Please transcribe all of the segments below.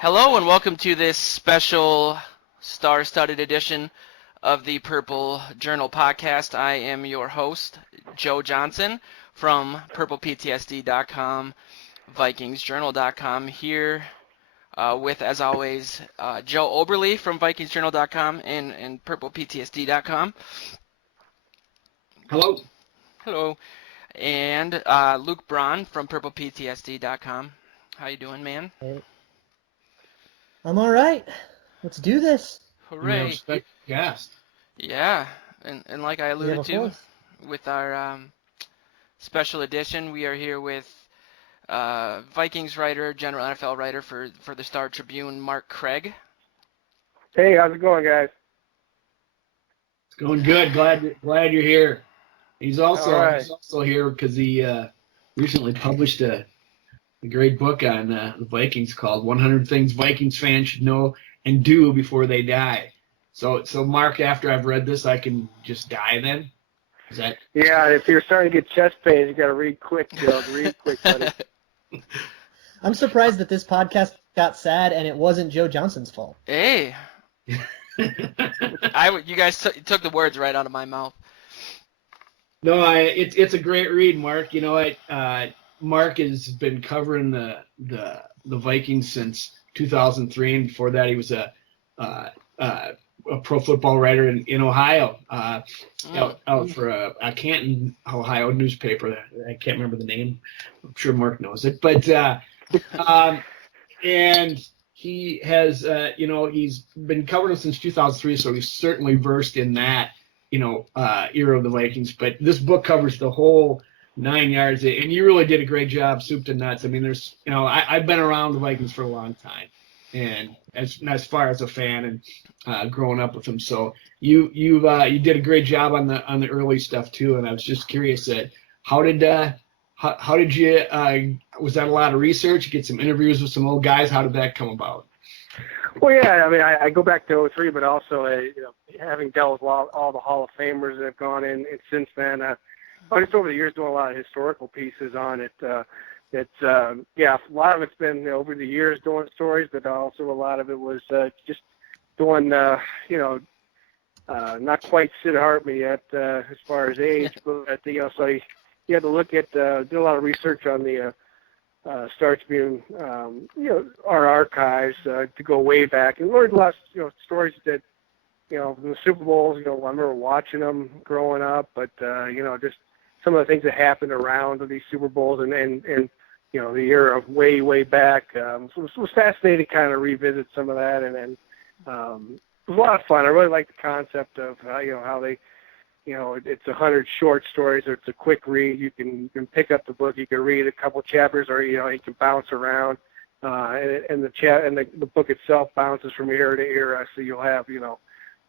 Hello and welcome to this special star-studded edition of the Purple Journal podcast. I am your host, Joe Johnson from purplePTSD.com, VikingsJournal.com, here with, as always, Joe Oberle from VikingsJournal.com and purplePTSD.com. Hello. Hello. And Luke Braun from purplePTSD.com. How you doing, man? Hey. I'm all right. Let's do this. Hooray. Yes. Yeah, and like I alluded to, fourth. with our special edition, we are here with Vikings writer, general NFL writer for the Star Tribune, Mark Craig. Hey, how's it going, guys? It's going good. Glad you're here. He's also here because he recently published a great book on the Vikings called 100 Things Vikings Fans Should Know and Do Before They Die. So Mark, after I've read this, I can just die then? Is that? Yeah, if you're starting to get chest pains, you got to read quick, Joe. Read quick, buddy. I'm surprised that this podcast got sad and it wasn't Joe Johnson's fault. Hey, you guys took the words right out of my mouth. No, it's a great read, Mark. You know, Mark has been covering the Vikings since 2003, and before that, he was a pro football writer in Ohio, out for a Canton, Ohio newspaper. I can't remember the name. I'm sure Mark knows it, but and he has he's been covering it since 2003, so he's certainly versed in that era of the Vikings. But this book covers the whole 9 yards, and you really did a great job, soup to nuts. I mean, there's I've been around the Vikings for a long time, and as far as a fan and growing up with them, so you did a great job on the early stuff too. And I was just curious that how did you was that a lot of research? Get some interviews with some old guys? How did that come about? Well, yeah, I mean, I go back to 2003, but also having dealt with all the Hall of Famers that have gone in since then. Just over the years doing a lot of historical pieces on it. A lot of it's been over the years doing stories, but also a lot of it was just doing, not quite Sid Hartman yet as far as age, but so you had to look at, do a lot of research on the Star Tribune, our archives to go way back and learned lots, stories that, the Super Bowls, I remember watching them growing up, but, just some of the things that happened around these Super Bowls and the era of way back. So it was fascinating to kind of revisit some of that. And then it was a lot of fun. I really like the concept of, how they, it's 100 short stories, or it's a quick read. You can pick up the book, you can read a couple chapters, or, you can bounce around. And the book itself bounces from era to era. So you'll have,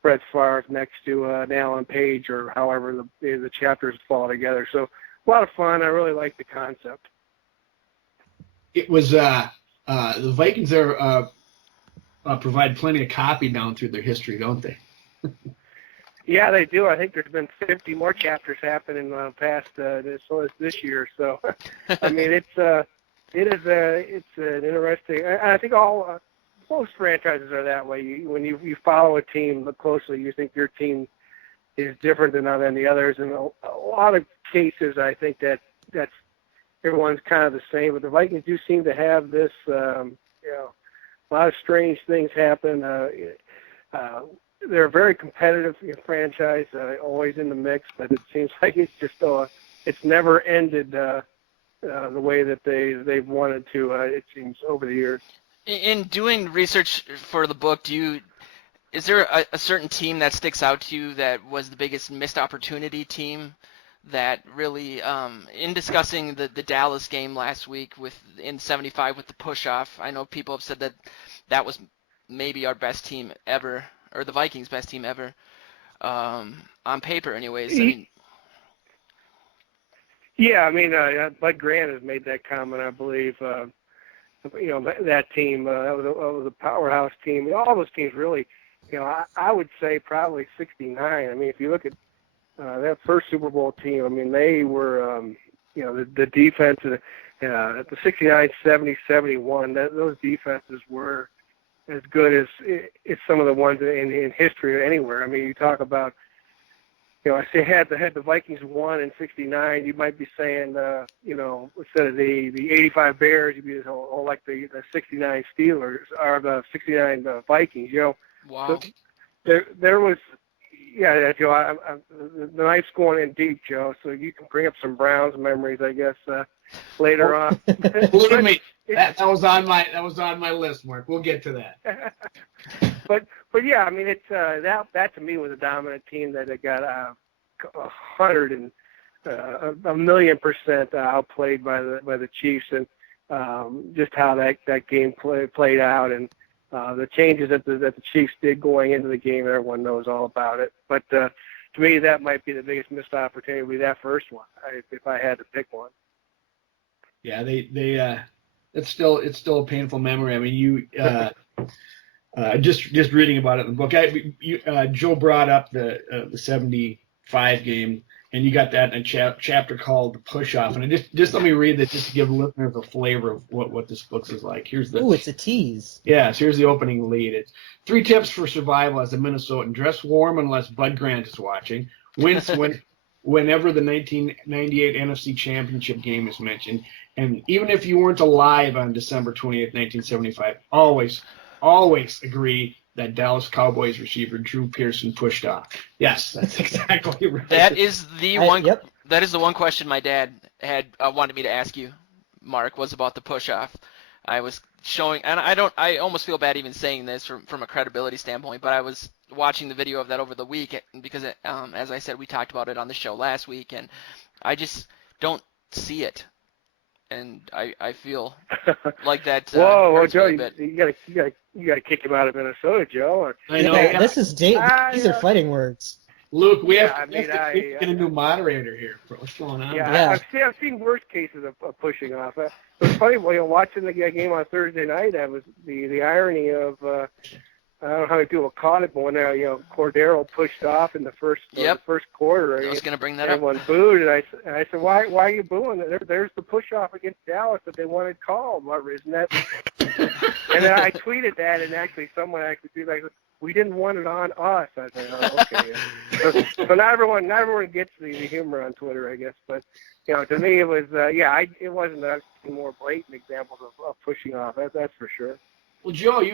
Brett Favre next to an Alan Page, or however the chapters fall together. So a lot of fun. I really like the concept. It was the Vikings there provide plenty of copy down through their history, don't they? Yeah, they do. I think there's been 50 more chapters happening past this year. So, I mean, it's an interesting. I think most franchises are that way. When you follow a team closely, you think your team is different than the others. And a lot of cases, I think that's everyone's kind of the same. But the Vikings do seem to have this, a lot of strange things happen. They're a very competitive franchise, always in the mix. But it seems like it's just it's never ended the way that they've wanted to. It seems over the years. In doing research for the book, is there a certain team that sticks out to you that was the biggest missed opportunity team that really, in discussing the Dallas game last week in 75 with the push-off, I know people have said that was maybe our best team ever, or the Vikings' best team ever, on paper anyways. Bud Grant has made that comment, I believe. That team, that was a powerhouse team. All those teams really, I would say probably 69. I mean, if you look at that first Super Bowl team, I mean, they were, the defense, at the 69, 70, 71, those defenses were as good as some of the ones in history anywhere. I mean, you talk about, I say had the Vikings won in '69, you might be saying, instead of the '85 Bears, you'd be like the '69 Steelers or the '69 Vikings. Wow. So there was, yeah, Joe. The night's going in deep, Joe. So you can bring up some Browns memories, I guess, later on. Believe me, that was on my list, Mark. We'll get to that. But yeah, I mean, it's that to me was a dominant team that got 1,000,000% outplayed by the Chiefs, and just how that game played out, and the changes that the Chiefs did going into the game. Everyone knows all about it. But to me, that might be the biggest missed opportunity. Would be that first one, if I had to pick one. Yeah, it's still a painful memory. I mean, you just reading about it in the book. Joe brought up the '75 game, and you got that in a chapter called "The Push-Off." And just let me read that just to give listeners a flavor of what this book is like. Ooh, it's a tease. Yes, here's the opening lead. It's 3 tips for survival as a Minnesotan. Dress warm unless Bud Grant is watching. Wince whenever the 1998 NFC Championship game is mentioned. And even if you weren't alive on December 28th, 1975, always agree that Dallas Cowboys receiver Drew Pearson pushed off. Yes, that's exactly right. That is the one. Yep. That is the one question my dad had wanted me to ask you, Mark, was about the push-off. I was showing, and I almost feel bad even saying this from a credibility standpoint, but I was watching the video of that over the week because, as I said, we talked about it on the show last week, and I just don't see it. And I feel like that. Whoa, Joe, a bit. you gotta kick him out of Minnesota, Joe. I know. Yeah, this is these are fighting words. Luke, we have to I get a new moderator here. What's going on? Yeah, I've seen worse cases of pushing off. It was funny watching the game on Thursday night. That was the irony of I don't know how many people caught it, but when Cordero pushed off in the first quarter, I was going to bring that everyone up. booed, and I said, why are you booing? There's the push off against Dallas that they wanted called. Isn't that? And then I tweeted that, and someone tweeted like, we didn't want it on us. I said, oh, okay. So not everyone gets the humor on Twitter, I guess. But to me, it was it wasn't a more blatant examples of pushing off. That's for sure. Well, Joe, he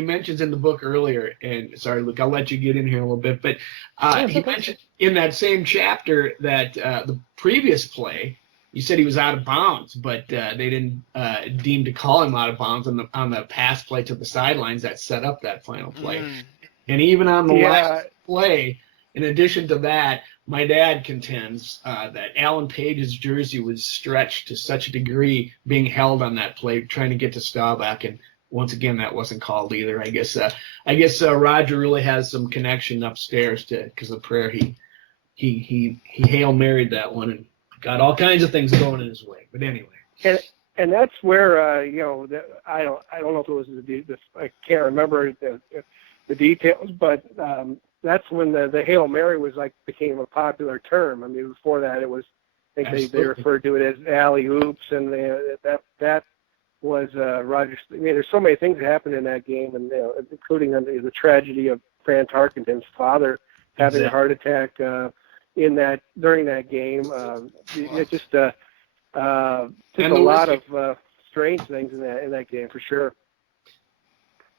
mentions in the book earlier, and sorry, Luke, I'll let you get in here a little bit, but he mentioned in that same chapter that the previous play, you said he was out of bounds, but they didn't deem to call him out of bounds on the pass play to the sidelines that set up that final play. And even on the last play, in addition to that, my dad contends that Alan Page's jersey was stretched to such a degree being held on that play, trying to get to Staubach, and once again, that wasn't called either. I guess Roger really has some connection upstairs because of prayer. He Hail Married that one and got all kinds of things going in his way. But anyway. And that's where I don't know if it was I can't remember the details, but that's when the Hail Mary became a popular term. I mean, before that, it was I think they referred to it as alley oops, and that was Roger. I mean, there's so many things that happened in that game, and including the tragedy of Fran Tarkenton's father having a heart attack during that game. It just a lot of strange things in that game for sure.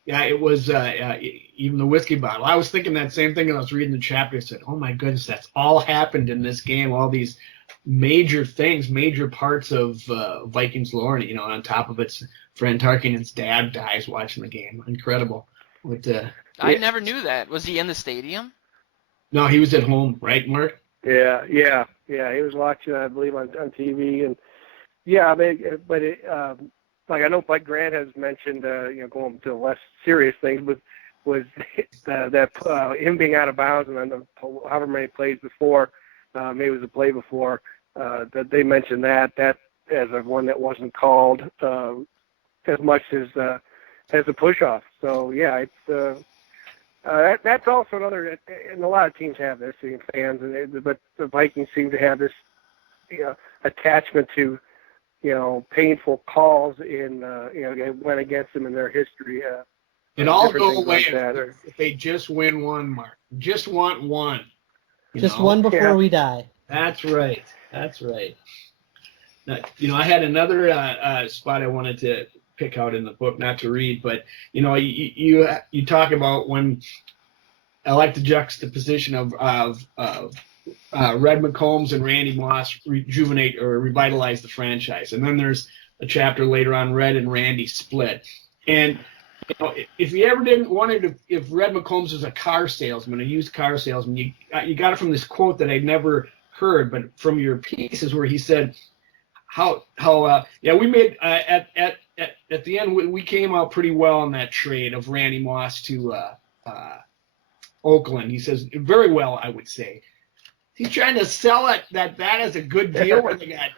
Yeah, it was even the whiskey bottle. I was thinking that same thing when I was reading the chapter. I said, oh, my goodness, that's all happened in this game, all these major things, major parts of Vikings lore. And, on top of it, Fran Tarkenton's dad dies watching the game. Incredible. I never knew that. Was he in the stadium? No, he was at home, right, Mark? Yeah. He was watching, I believe, on TV. And, yeah, but it like I know Bud Grant has mentioned, going to less serious things, but was that him being out of bounds and then however many plays before, maybe it was a play before, that they mentioned that as a one that wasn't called as much as a push off. So yeah, it's that's also another, and a lot of teams have this, fans, but the Vikings seem to have this attachment to painful calls went against them in their history. It all different go things away like that. if they just win one, Mark. Just want one. Just one before we die. That's right. Now, I had another spot I wanted to pick out in the book, not to read, but you talk about when I like the juxtaposition of Red McCombs and Randy Moss rejuvenate or revitalize the franchise, and then there's a chapter later on Red and Randy split, and if you ever didn't wonder if Red McCombs was a car salesman, a used car salesman, you got it from this quote that I'd never heard, but from your pieces where he said we made at the end we came out pretty well on that trade of Randy Moss to Oakland. He says very well, I would say. He's trying to sell it that as a good deal when they got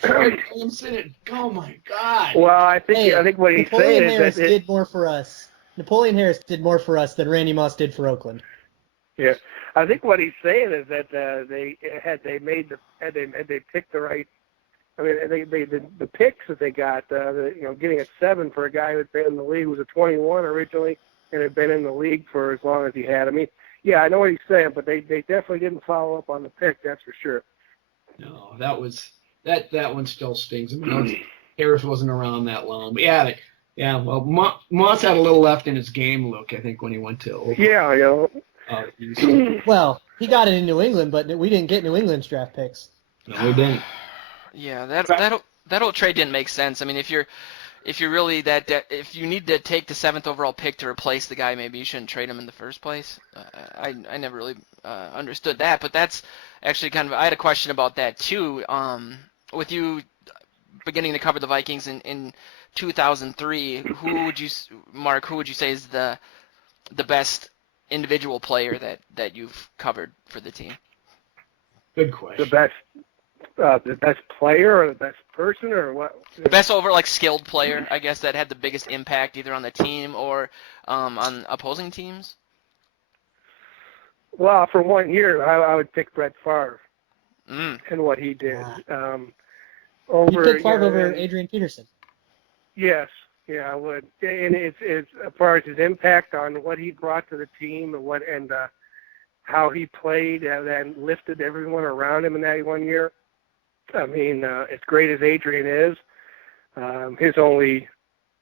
Troy Williamson. And, oh my God! Well, I think what he's saying is that did more for us. Napoleon Harris did more for us than Randy Moss did for Oakland. Yeah, I think what he's saying is that they picked the right. I mean, the picks that they got, getting a 7 for a guy who had been in the league, was a 21 originally and had been in the league for as long as he had. I mean, yeah, I know what he's saying, but they definitely didn't follow up on the pick, that's for sure. No, that one still stings. I mean, Harris wasn't around that long, but yeah. Well, Moss had a little left in his game, Luke, I think, when he went to Oakland. Yeah, Well, he got it in New England, but we didn't get New England's draft picks. No, we didn't. Yeah, that whole trade didn't make sense. I mean, if you're really if you need to take the 7th overall pick to replace the guy, maybe you shouldn't trade him in the first place. I never really understood that, but that's actually I had a question about that too. With you beginning to cover the Vikings in 2003, who would you say is the best individual player that you've covered for the team? Good question. The best player or the best person or what? The best skilled player, I guess, that had the biggest impact either on the team or on opposing teams? Well, for 1 year, I would pick Brett Favre and what he did. You pick Favre over Adrian Peterson? Yes, yeah, I would. And it's as far as his impact on what he brought to the team and how he played and lifted everyone around him in that 1 year. I mean, as great as Adrian is, his only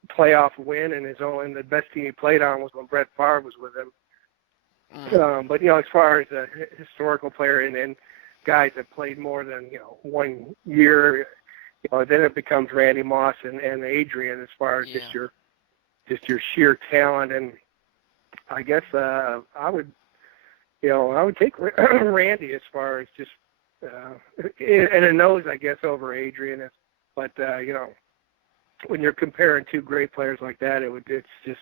playoff win and the best team he played on was when Brett Favre was with him. But as far as a historical player and guys that played more than 1 year, then it becomes Randy Moss and Adrian as far as just your sheer talent. And I guess I would take Randy as far as just. And a nose, I guess, over Adrian. But when you're comparing two great players like that, it's just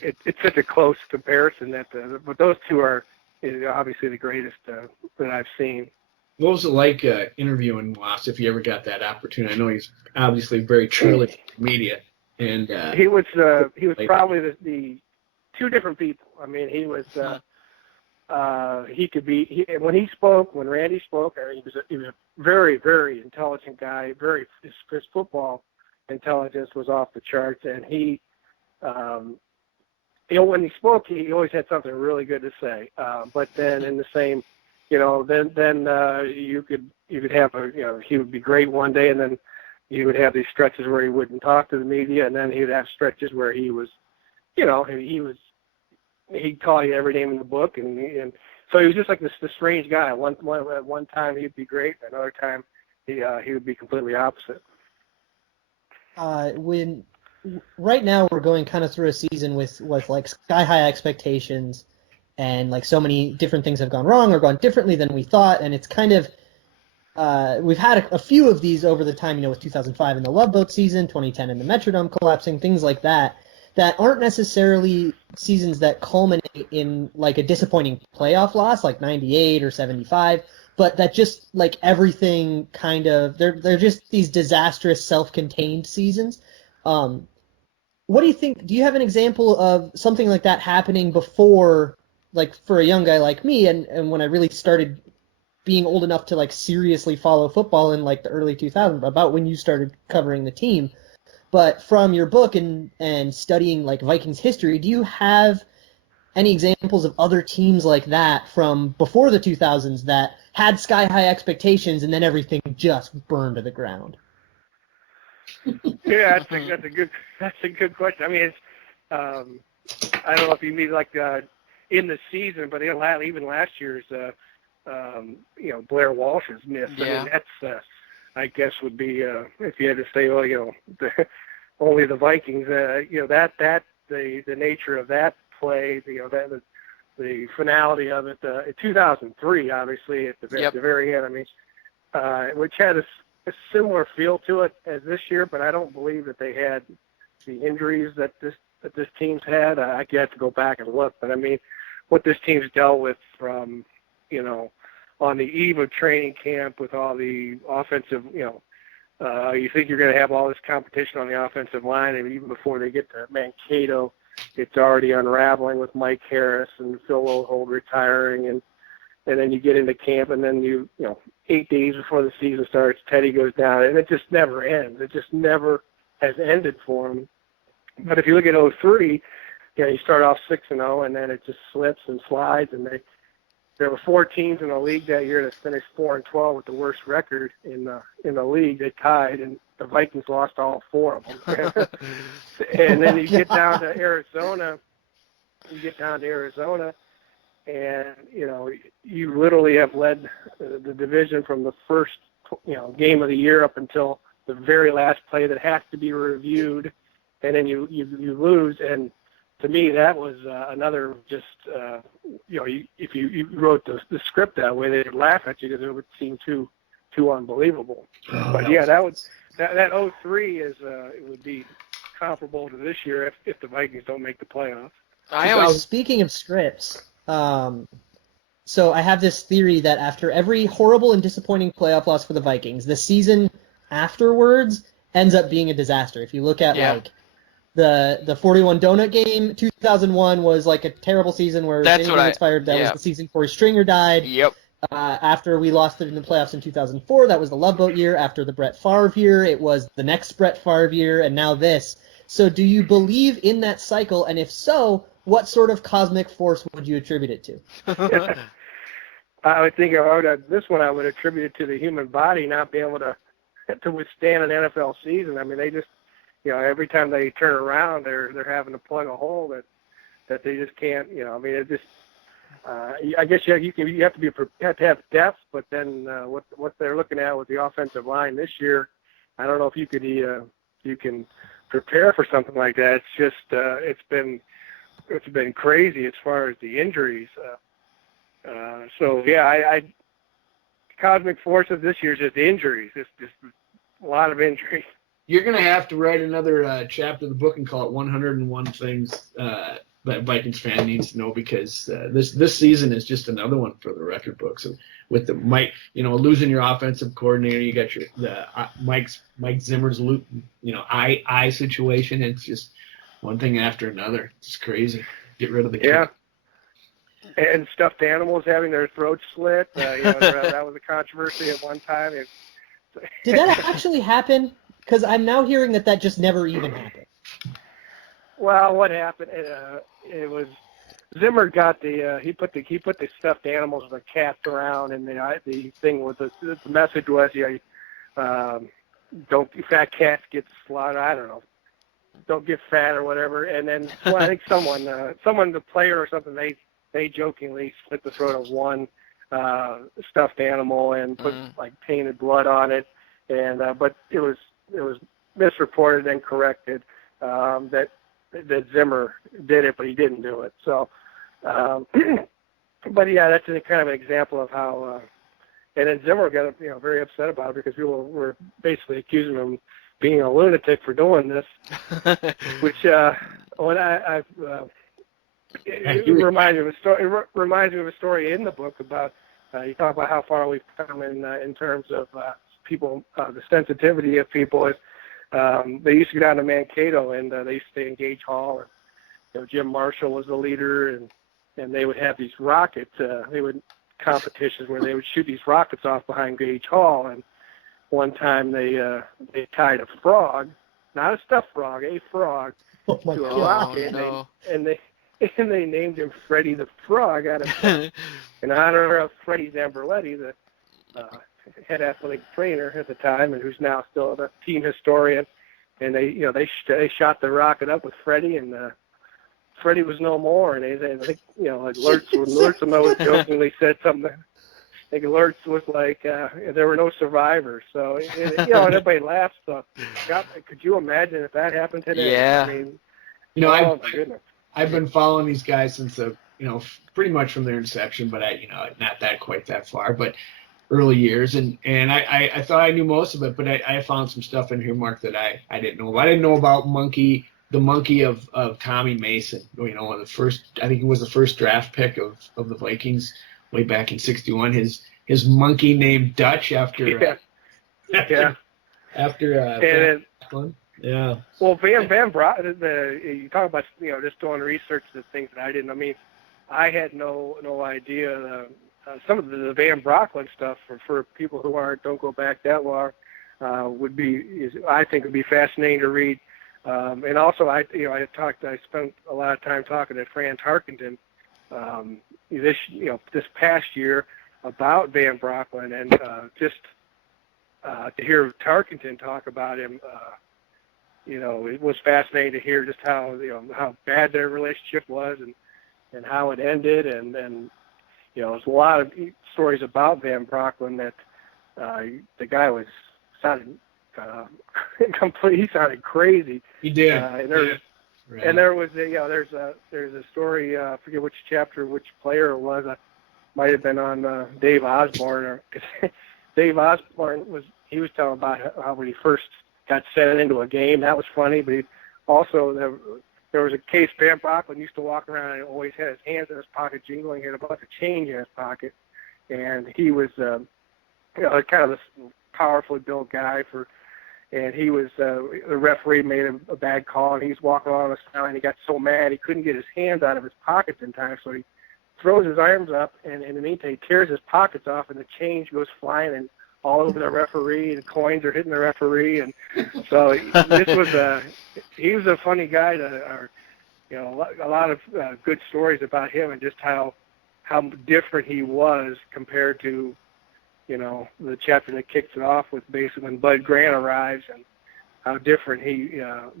it's such a close comparison but those two are obviously the greatest that I've seen. What was it like interviewing Moss, if you ever got that opportunity? I know he's obviously very truly media, and he was probably the two different people. I mean, he was. When Randy spoke, he was a very, very intelligent guy. His football intelligence was off the charts, and he, when he spoke, he always had something really good to say. But then in the same, then you could have he would be great one day, and then you would have these stretches where he wouldn't talk to the media, and then he would have stretches where he was, he'd call you every name in the book, and so he was just like this strange guy. At one time he'd be great, another time he would be completely opposite. Right now we're going kind of through a season with like sky high expectations, and like so many different things have gone wrong or gone differently than we thought, and it's kind of we've had a few of these over the time, with 2005 in the Love Boat season, 2010 in the Metrodome collapsing, things like that aren't necessarily seasons that culminate in like a disappointing playoff loss like 98 or 75, but that just like everything kind of they're just these disastrous self-contained seasons. What do you think? Do you have an example of something like that happening before, like for a young guy like me, and when I really started being old enough to like seriously follow football in like the early 2000s, about when you started covering the team? But from your book and studying like Vikings history, do you have any examples of other teams like that from before the 2000s that had sky-high expectations and then everything just burned to the ground? Yeah, that's a good question. I mean, it's I don't know if you mean like in the season, but even last year's Blair Walsh's miss. Yeah. I mean, that's I guess would be if you had to say, well, only the Vikings. That the nature of that play, the finality of it, in 2003, obviously at the very end. I mean, which had a similar feel to it as this year, but I don't believe that they had the injuries that this team's had. I have to go back and look, but I mean, what this team's dealt with from, on the eve of training camp with all the offensive, you think you're going to have all this competition on the offensive line, and even before they get to Mankato, it's already unraveling with Mike Harris and Phil Lodehold retiring, and then you get into camp, and then 8 days before the season starts, Teddy goes down, and it just never ends. It just never has ended for him. But if you look at 2003, you start off 6-0, and then it just slips and slides, and there were 4 teams in the league that year that finished 4-12 with the worst record in the league. They tied, and the Vikings lost all 4 of them. And then you get down to Arizona. And you literally have led the division from the first game of the year up until the very last play that has to be reviewed, and then you lose. And to me, that was another just if you wrote the script that way, they'd laugh at you because it would seem too unbelievable. But yeah, that 2003 it would be comparable to this year if the Vikings don't make the playoffs. Speaking of scripts, so I have this theory that after every horrible and disappointing playoff loss for the Vikings, the season afterwards ends up being a disaster. If you look at like the 41 donut game, 2001 was like a terrible season where Danny gets fired. That was the season Corey Stringer died. Yep. After we lost it in the playoffs in 2004, that was the Love Boat year. After the Brett Favre year, it was the next Brett Favre year, and now this. So do you believe in that cycle? And if so, what sort of cosmic force would you attribute it to? I would think this one I would attribute it to the human body not being able to withstand an NFL season. I mean, they just, every time they turn around, they're having to plug a hole that they just can't. I mean, it just. I guess you have to have depth, but then what they're looking at with the offensive line this year, I don't know if you can prepare for something like that. It's just it's been crazy as far as the injuries. So yeah, cosmic force of this year is just injuries. It's just a lot of injuries. You're going to have to write another chapter of the book and call it 101 Things that Vikings fan needs to know, because this season is just another one for the record books. And with the Mike, losing your offensive coordinator, you got Mike Zimmer's eye situation. It's just one thing after another. It's crazy. Get rid of the kid. Yeah. And stuffed animals having their throats slit. That was a controversy at one time. Did that actually happen? Because I'm now hearing that just never even happened. Well, what happened? It was Zimmer got he put the stuffed animals and the cats around, and the thing was the message was don't fat cats get slaughtered. I don't know, don't get fat or whatever. And then I think someone the player or something they jokingly slit the throat of one stuffed animal and put like painted blood on it, and but it was misreported and corrected that Zimmer did it, but he didn't do it. So, but yeah, that's kind of an example of how. And then Zimmer got very upset about it because people were basically accusing him of being a lunatic for doing this, which when it reminds me of a story. It reminds me of a story in the book about you talk about how far we've come in terms of people, the sensitivity of people. They used to go down to Mankato, and they used to stay in Gage Hall. And, Jim Marshall was the leader, and they would have these rockets. They would competitions where they would shoot these rockets off behind Gage Hall. And one time they tied a frog. not a stuffed frog, a frog, Oh my to a God. rocket, no. and they named him Freddie the Frog in honor of Freddie Zamberletti, the head athletic trainer at the time, and who's now still the team historian. And they shot the rocket up with Freddie, and Freddie was no more. And I think like Lurtz always jokingly said something. I think Lurtz was like there were no survivors. So and everybody laughed. So God, could you imagine if that happened today? Yeah. I mean, Oh my goodness. I've been following these guys since pretty much from their inception, but not quite that far, but early years, and I thought I knew most of it, but I found some stuff in here, Mark, that I didn't know about. I didn't know about the monkey of Tommy Mason. One of the first, I think he was the first draft pick of the Vikings way back in '61. His monkey named Dutch after yeah. Well, Van Brock, you talk about just doing research to things that I didn't. I mean, I had no idea. Some of the Van Brocklin stuff for people who don't go back that long I think would be fascinating to read. And also I spent a lot of time talking to Fran Tarkenton this past year about Van Brocklin, and just to hear Tarkenton talk about him, it was fascinating to hear just how bad their relationship was and how it ended, and there's a lot of stories about Van Brocklin that the guy sounded he sounded crazy. He did. And there was there's a story, I forget which chapter, which player it was. Might have been on Dave Osborne, because Dave Osborne was telling about how when he first got sent into a game. That was funny, but there was a case Van Brocklin used to walk around and always had his hands in his pocket jingling, had a bunch of change in his pocket, and he was kind of this powerfully built guy and he was the referee made a bad call, and he's walking along the sideline. He got so mad he couldn't get his hands out of his pockets in time, so he throws his arms up, and in the meantime he tears his pockets off, and the change goes flying and all over the referee, and coins are hitting the referee, and so he was a funny guy a lot of good stories about him, and just how different he was compared to the chapter that kicks it off with basically when Bud Grant arrives, and how different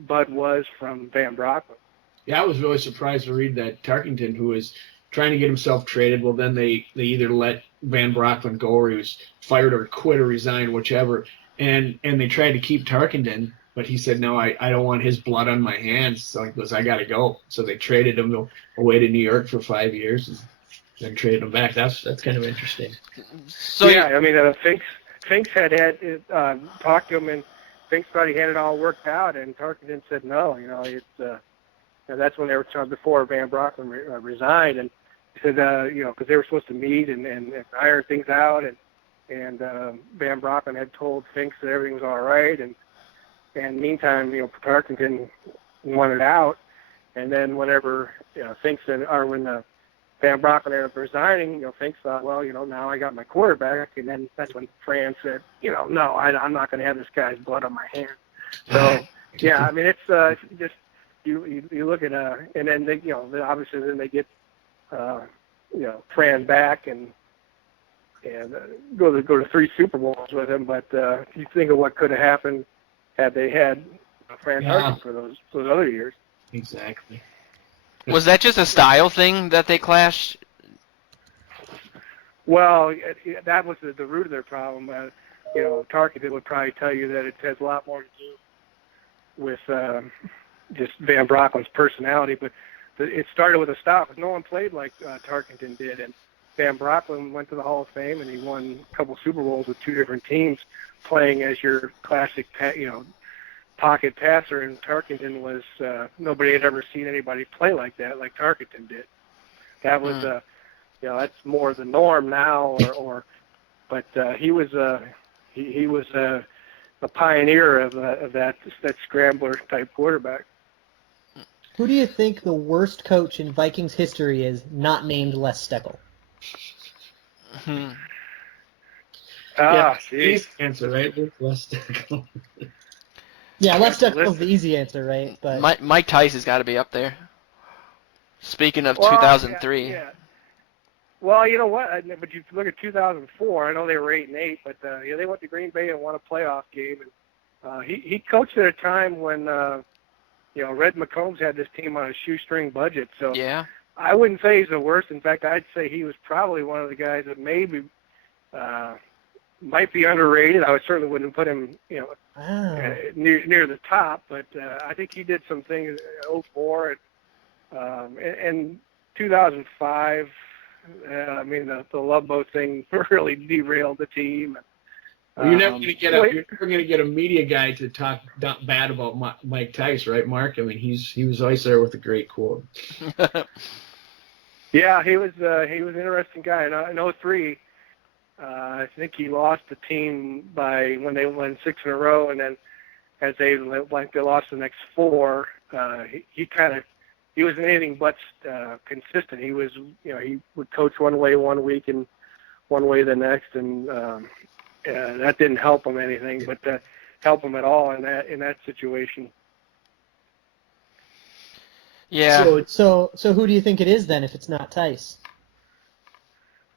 Bud was from Van Brocklin. Yeah, I was really surprised to read that Tarkenton, who was trying to get himself traded, well, then they either let Van Brocklin go, or he was fired or quit or resigned, whichever, and they tried to keep Tarkenton, but he said, no, I don't want his blood on my hands, so he goes, I got to go. So they traded him away to New York for 5 years, and then traded him back. That's kind of interesting. So yeah, I mean, Finks had talked to him, and Finks thought he had it all worked out, and Tarkenton said no. It's that's when they were talking before Van Brocklin resigned, and he said because they were supposed to meet and iron things out, and Van Brocklin had told Finks that everything was all right, and meantime Tarkenton wanted out, and then whenever Finks when Van Brocklin ended up resigning, Finks thought, well, now I got my quarterback, and then that's when Fran said, no, I'm not going to have this guy's blood on my hands. So, yeah, I mean, it's just you look at and then they, obviously then they get Fran back and go to 3 Super Bowls with him. But if you think of what could have happened had they had Fran Tarkenton for those other years. Exactly. was that just a style thing that they clashed? Well, that was the root of their problem. Tarkenton would probably tell you that it has a lot more to do with just Van Brocklin's personality, but it started with a style, because no one played like Tarkenton did, and Van Brocklin went to the Hall of Fame, and he won a couple Super Bowls with 2 different teams, playing as your classic, pocket passer, and Tarkenton was nobody had ever seen anybody play like that, like Tarkenton did. That was that's more the norm now, but he was he was a pioneer of that scrambler type quarterback. Who do you think the worst coach in Vikings history is, not named Les Steckel? Geez. Answer, right? Les Steckel. Yeah, left tackle is the easy answer, right? But Mike Tice has got to be up there. Speaking of Well, 2003. Yeah. Well, you know what? But you look at 2004. I know they were 8-8, but they went to Green Bay and won a playoff game. And he coached at a time when Red McCombs had this team on a shoestring budget. So Yeah. I wouldn't say he's the worst. In fact, I'd say he was probably one of the guys that maybe might be underrated. I certainly wouldn't put him, near the top. But I think he did some things in 04 and 2005. I mean, the Love Boat thing really derailed the team. Well, you're never going to get a media guy to talk bad about Mike Tice, right, Mark? I mean, he was always there with a great quote. Yeah, he was an interesting guy. And in 03, I think he lost the team when they won 6 in a row, and then as they lost the next 4, he was anything but consistent. He was, he would coach one way one week and one way the next, and that didn't help him anything, but help him at all in that situation. Yeah. So who do you think it is then if it's not Tice?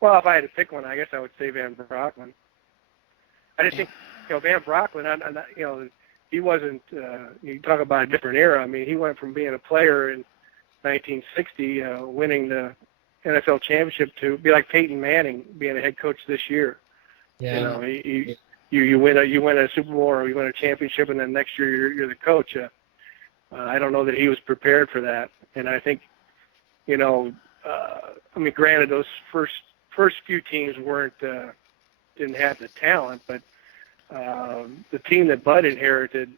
Well, if I had to pick one, I guess I would say Van Brocklin. I just think, Van Brocklin, he wasn't, you talk about a different era. I mean, he went from being a player in 1960, winning the NFL championship, to be like Peyton Manning being a head coach this year. Yeah. You win a Super Bowl or you win a championship, and then next year you're the coach. I don't know that he was prepared for that, and I think, granted, those first few teams didn't have the talent, but the team that Bud inherited,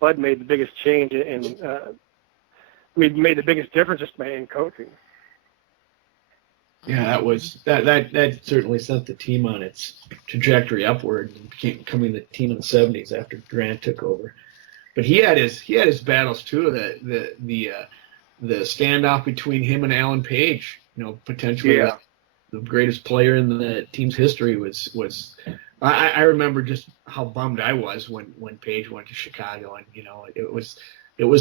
Bud made the biggest change made the biggest difference just in coaching. Yeah, that certainly sent the team on its trajectory upward, and becoming the team in the 70s after Grant took over. But he had his battles too. The standoff between him and Alan Page, potentially the greatest player in the team's history was. I remember just how bummed I was when Page went to Chicago, and it was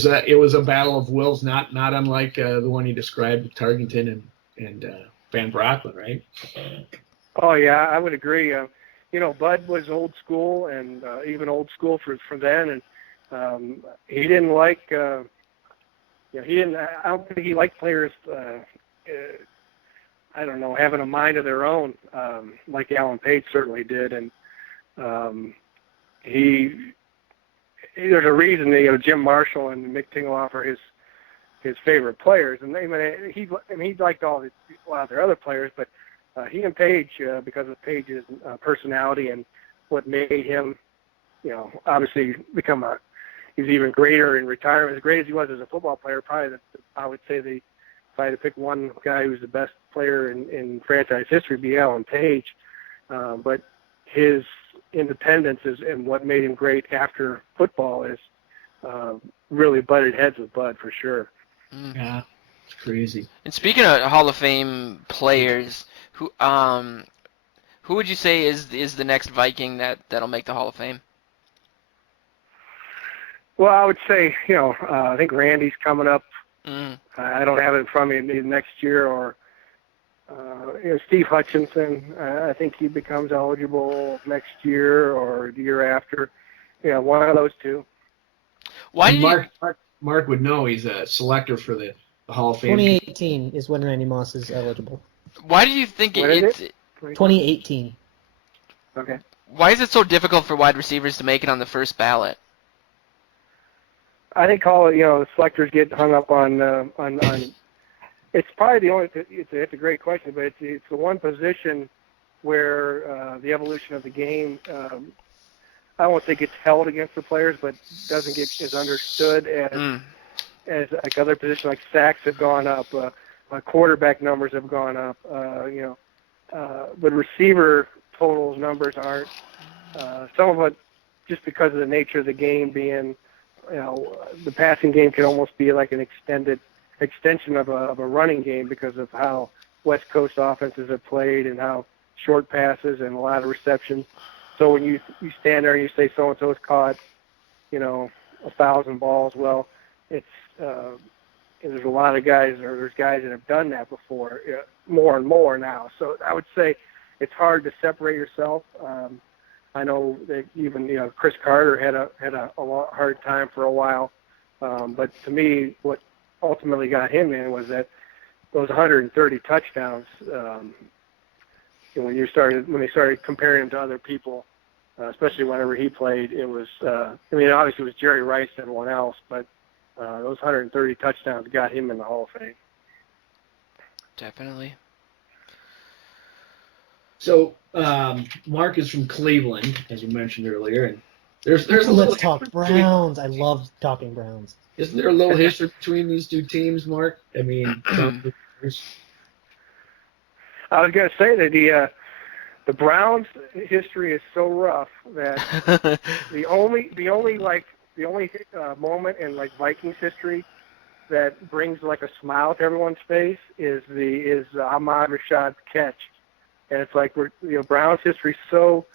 a battle of wills, not unlike the one you described with Tarkenton and Van Brocklin, right? Oh yeah, I would agree. Bud was old school, and even old school for then, and he didn't like. I don't think he liked players. I don't know, having a mind of their own, like Alan Page certainly did, and there's a reason Jim Marshall and Mick Tingelhoff are his favorite players, and he liked a lot of their other players, but he and Page, because of Page's personality and what made him, obviously he's even greater in retirement. As great as he was as a football player, probably I would say if I had to pick one guy who's the best player in franchise history, it'd be Alan Page. But his independence and what made him great after football is really butted heads with Bud for sure. Yeah, it's crazy. And speaking of Hall of Fame players, who would you say is the next Viking that'll make the Hall of Fame? Well, I would say, I think Randy's coming up. I don't have it in front of me next year, or Steve Hutchinson. I think he becomes eligible next year or the year after. One of those two. Why do Mark would know. He's a selector for the Hall of Fame. 2018 is when Randy Moss is eligible. Why do you think it's 2018? Okay. Why is it so difficult for wide receivers to make it on the first ballot? I think the selectors get hung up on. It's probably the only. It's a great question, but it's the one position where the evolution of the game. I won't say gets held against the players, but doesn't get as understood as like other positions, like sacks have gone up, quarterback numbers have gone up. But receiver totals numbers aren't. Some of it just because of the nature of the game being. The passing game can almost be like an extension of a running game because of how West Coast offenses are played and how short passes and a lot of reception So when you stand there and you say so-and-so's caught, 1,000 balls, well, it's there's a lot of guys, or there's guys that have done that before, more and more now. So I would say it's hard to separate yourself. I know that even Chris Carter had a hard time for a while, but to me, what ultimately got him in was that those 130 touchdowns. When they started comparing him to other people, especially whenever he played, it was obviously it was Jerry Rice and everyone else, but those 130 touchdowns got him in the Hall of Fame. Definitely. So Mark is from Cleveland, as you mentioned earlier, and there's a little. Let's talk Browns. I love talking Browns. Isn't there a little history between these two teams, Mark? I mean, I was going to say that the Browns' history is so rough that the only moment in like Vikings history that brings like a smile to everyone's face is Ahmad Rashad's catch, and it's like Browns' history so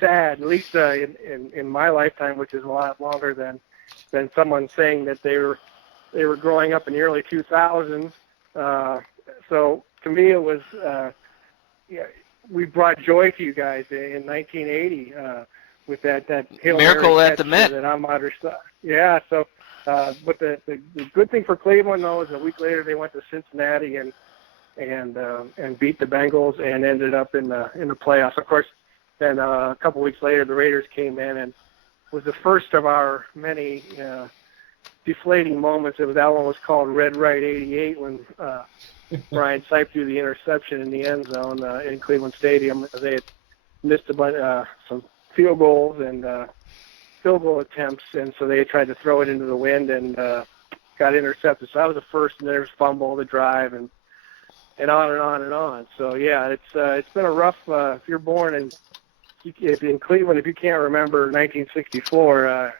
sad. At least in my lifetime, which is a lot longer than someone saying that they were growing up in the early 2000s. So to me, it was we brought joy to you guys in 1980 with that Hail Miracle Mary at the catch Met. that Ahmad Rashad. Yeah. So, but the good thing for Cleveland though is a week later they went to Cincinnati and beat the Bengals and ended up in the playoffs. Of course, then a couple weeks later the Raiders came in and was the first of our many deflating moments. That one was called Red Right 88 when Brian Sipe threw the interception in the end zone in Cleveland Stadium. They had missed a bunch, some field goals and field goal attempts, and so they tried to throw it into the wind and got intercepted. So that was the first, and there's fumble, the drive, and on and on and on. So yeah, it's been a rough. If you're born in Cleveland, if you can't remember 1964,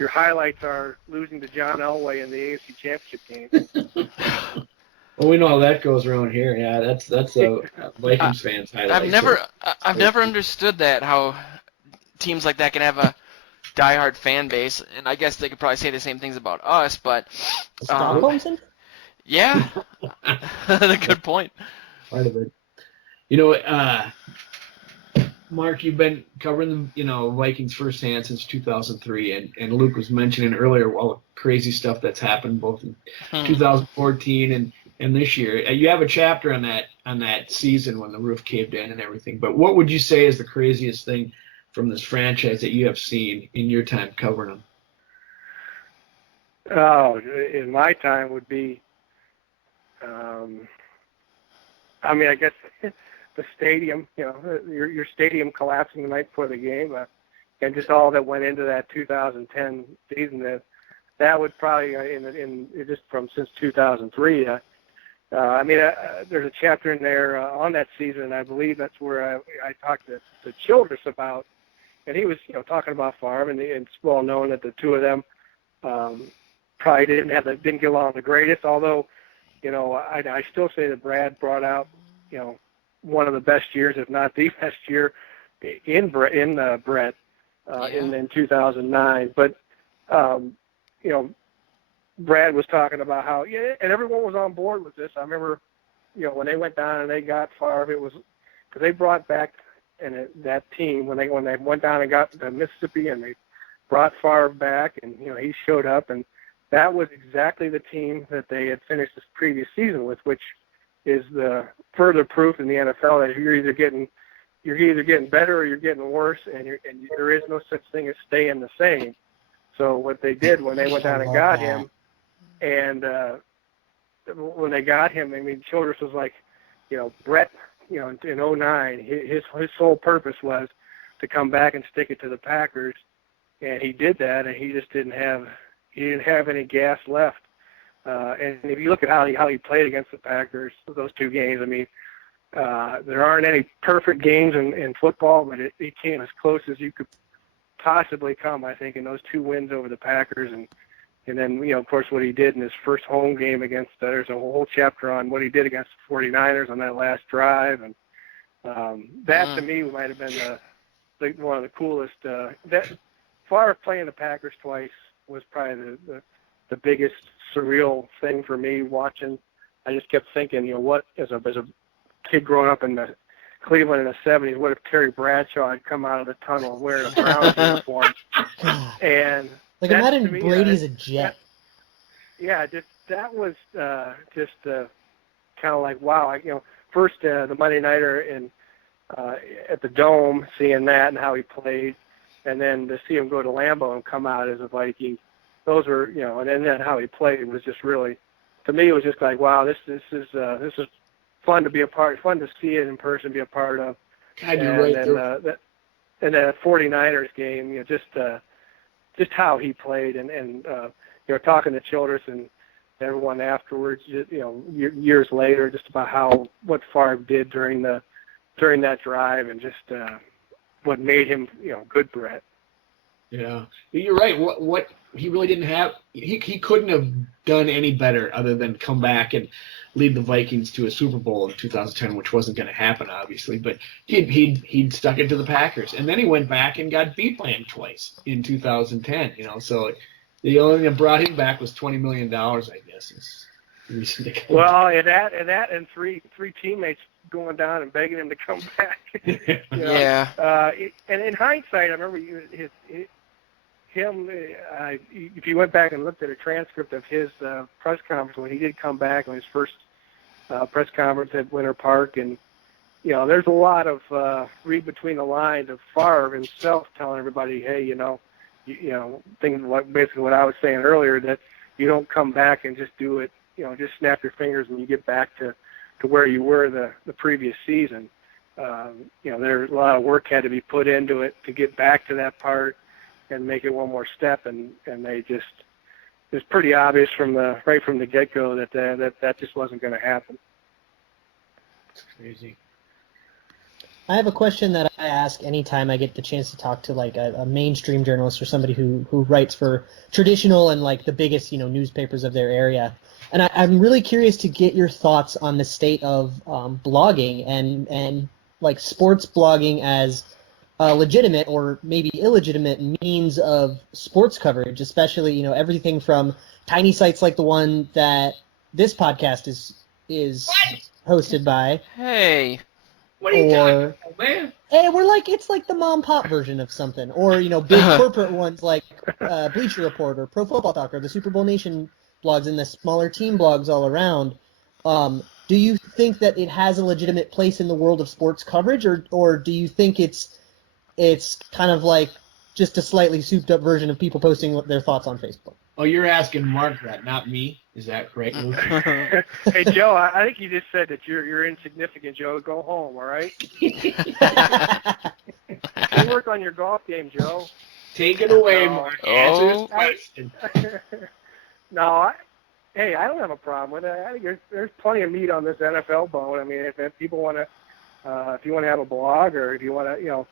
your highlights are losing to John Elway in the AFC Championship game. Well, we know how that goes around here. Yeah, that's a Vikings fans highlight. I've never understood that, how teams like that can have a diehard fan base, and I guess they could probably say the same things about us, but Stockholm syndrome? yeah, good point. Part of it. Mark, you've been covering the Vikings firsthand since 2003, and Luke was mentioning earlier all the crazy stuff that's happened both in 2014 and this year. You have a chapter on that season when the roof caved in and everything. But what would you say is the craziest thing from this franchise that you have seen in your time covering them? Oh, in my time would be, I guess the stadium, your stadium collapsing the night before the game, and just all that went into that 2010 season. That would probably, just from since 2003. There's a chapter in there on that season, and I believe that's where I talked to Childress about, and he was, talking about Favre, and it's well known that the two of them probably didn't get along the greatest. Although, I still say that Brad brought out, one of the best years, if not the best year, in Brett in 2009. But Brad was talking about how, and everyone was on board with this. I remember, when they went down and they got Favre, it was because they brought back that team when they went down and got the Mississippi, and they brought Favre back, and he showed up, and that was exactly the team that they had finished this previous season with, which is the further proof in the NFL that you're either getting better or you're getting worse, and there is no such thing as staying the same. So what they did when they went down and got him, and when they got him, Childress was like, Brett, in 2009, his sole purpose was to come back and stick it to the Packers, and he did that, and he just didn't have any gas left. And if you look at how he played against the Packers, those two games, there aren't any perfect games in football, but it came as close as you could possibly come, I think, in those two wins over the Packers. And then, of course, what he did in his first home game against, there's a whole chapter on what he did against the 49ers on that last drive. And that, to me, might have been one of the coolest. That Favre playing the Packers twice was probably the biggest surreal thing for me watching. I just kept thinking, what as a kid growing up in the Cleveland in the '70s, what if Terry Bradshaw had come out of the tunnel wearing a Browns uniform? And like that, imagine me, Brady's a Jet. That was just kind of like wow. First the Monday Nighter at the Dome, seeing that and how he played, and then to see him go to Lambeau and come out as a Viking. Those were, and then how he played was just really, to me, it was just like, wow, this is fun to be a part, fun to see it in person, be a part of. God, you're right there. And that 49ers game, just how he played, and talking to Childress and everyone afterwards, years later, just about what Favre did during that drive, and just what made him, good Brett. Yeah, you're right. What he really didn't have, he couldn't have done any better other than come back and lead the Vikings to a Super Bowl in 2010, which wasn't going to happen, obviously. But he'd stuck it to the Packers, and then he went back and got beat by him twice in 2010. So the only thing that brought him back was $20 million, I guess. Is the reason to come back. And that, and three teammates going down and begging him to come back. Yeah. And in hindsight, I remember if you went back and looked at a transcript of his press conference when he did come back on his first press conference at Winter Park, and there's a lot of read between the lines of Favre himself telling everybody, hey, things like basically what I was saying earlier, that you don't come back and just do it, just snap your fingers and you get back to where you were the previous season. There's a lot of work had to be put into it to get back to that part and make it one more step, and they just, it's pretty obvious right from the get-go that just wasn't going to happen. It's crazy. I have a question that I ask anytime I get the chance to talk to like a mainstream journalist or somebody who writes for traditional and like the biggest newspapers of their area, and I'm really curious to get your thoughts on the state of blogging and like sports blogging as a legitimate or maybe illegitimate means of sports coverage, especially everything from tiny sites like the one that this podcast is hosted by. Hey. What are you talking about, man? Hey, it's like the mom pop version of something, or big corporate ones like Bleacher Report or Pro Football Talk or the Super Bowl Nation blogs and the smaller team blogs all around. Do you think that it has a legitimate place in the world of sports coverage, or do you think it's kind of like just a slightly souped up version of people posting their thoughts on Facebook? Oh, you're asking Mark that, not me. Is that correct, Luke? Hey, Joe, I think you just said that you're insignificant, Joe. Go home, all right? Go work on your golf game, Joe. Take it away, Mark. Answer this question. No, I don't have a problem with it. I think there's plenty of meat on this NFL bone. I mean, if people want to, if you want to have a blog, or if you want to,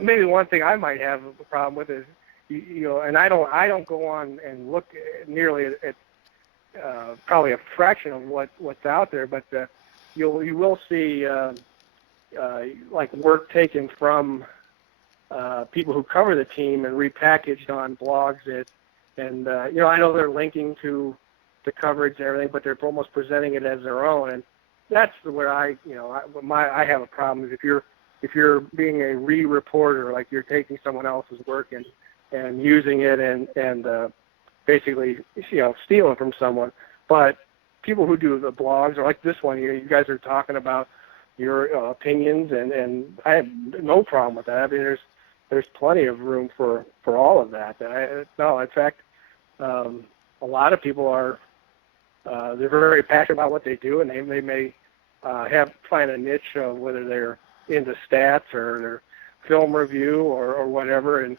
maybe one thing I might have a problem with is, and I don't go on and look nearly at probably a fraction of what's out there, but you will see like work taken from people who cover the team and repackaged on blogs and I know they're linking to the coverage and everything, but they're almost presenting it as their own, and that's where I have a problem. Is if you're being a re-reporter, like you're taking someone else's work and using it and basically stealing from someone. But people who do the blogs, or like this one, you guys are talking about your opinions, and I have no problem with that. I mean, there's plenty of room for all of that. In fact, a lot of people are they're very passionate about what they do, and they may find a niche of whether they're into stats or their film review or whatever, and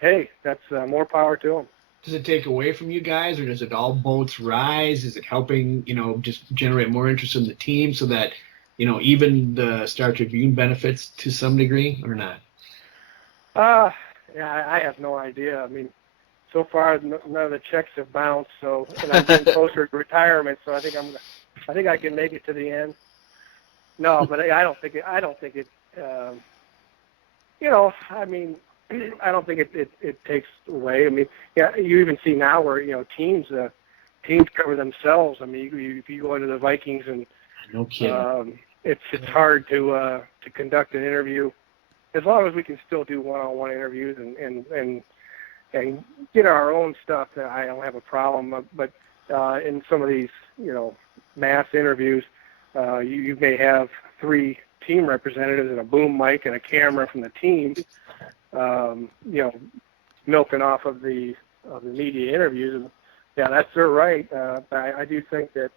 hey, that's more power to them. Does it take away from you guys, or does it all boats rise? Is it helping, just generate more interest in the team so that, even the Star Tribune benefits to some degree, or not? Yeah, I have no idea. I mean, so far none of the checks have bounced, and I'm getting closer to retirement, so I think I can make it to the end. No, but I don't think it I mean, I don't think it takes away. I mean, yeah, you even see now where teams cover themselves. I mean, if you go into the Vikings and no kidding, it's hard to conduct an interview as long as we can still do one-on-one interviews and get our own stuff. I don't have a problem, but in some of these mass interviews, you may have 3 team representatives and a boom mic and a camera from the team, milking off of the media interviews. And yeah, that's their right. But I do think that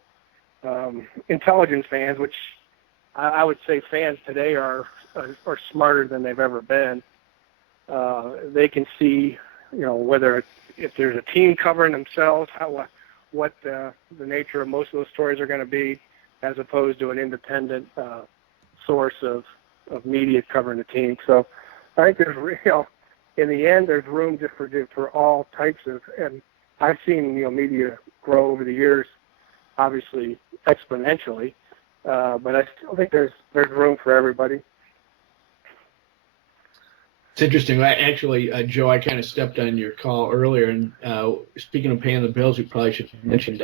intelligence fans, which I would say fans today are smarter than they've ever been. They can see, whether if there's a team covering themselves, what the nature of most of those stories are going to be, as opposed to an independent source of media covering the team. So I think there's, in the end, there's room just for all types of, and I've seen, media grow over the years, obviously exponentially, but I still think there's room for everybody. It's interesting. Actually, Joe, I kind of stepped on your call earlier, and speaking of paying the bills, we probably should have mentioned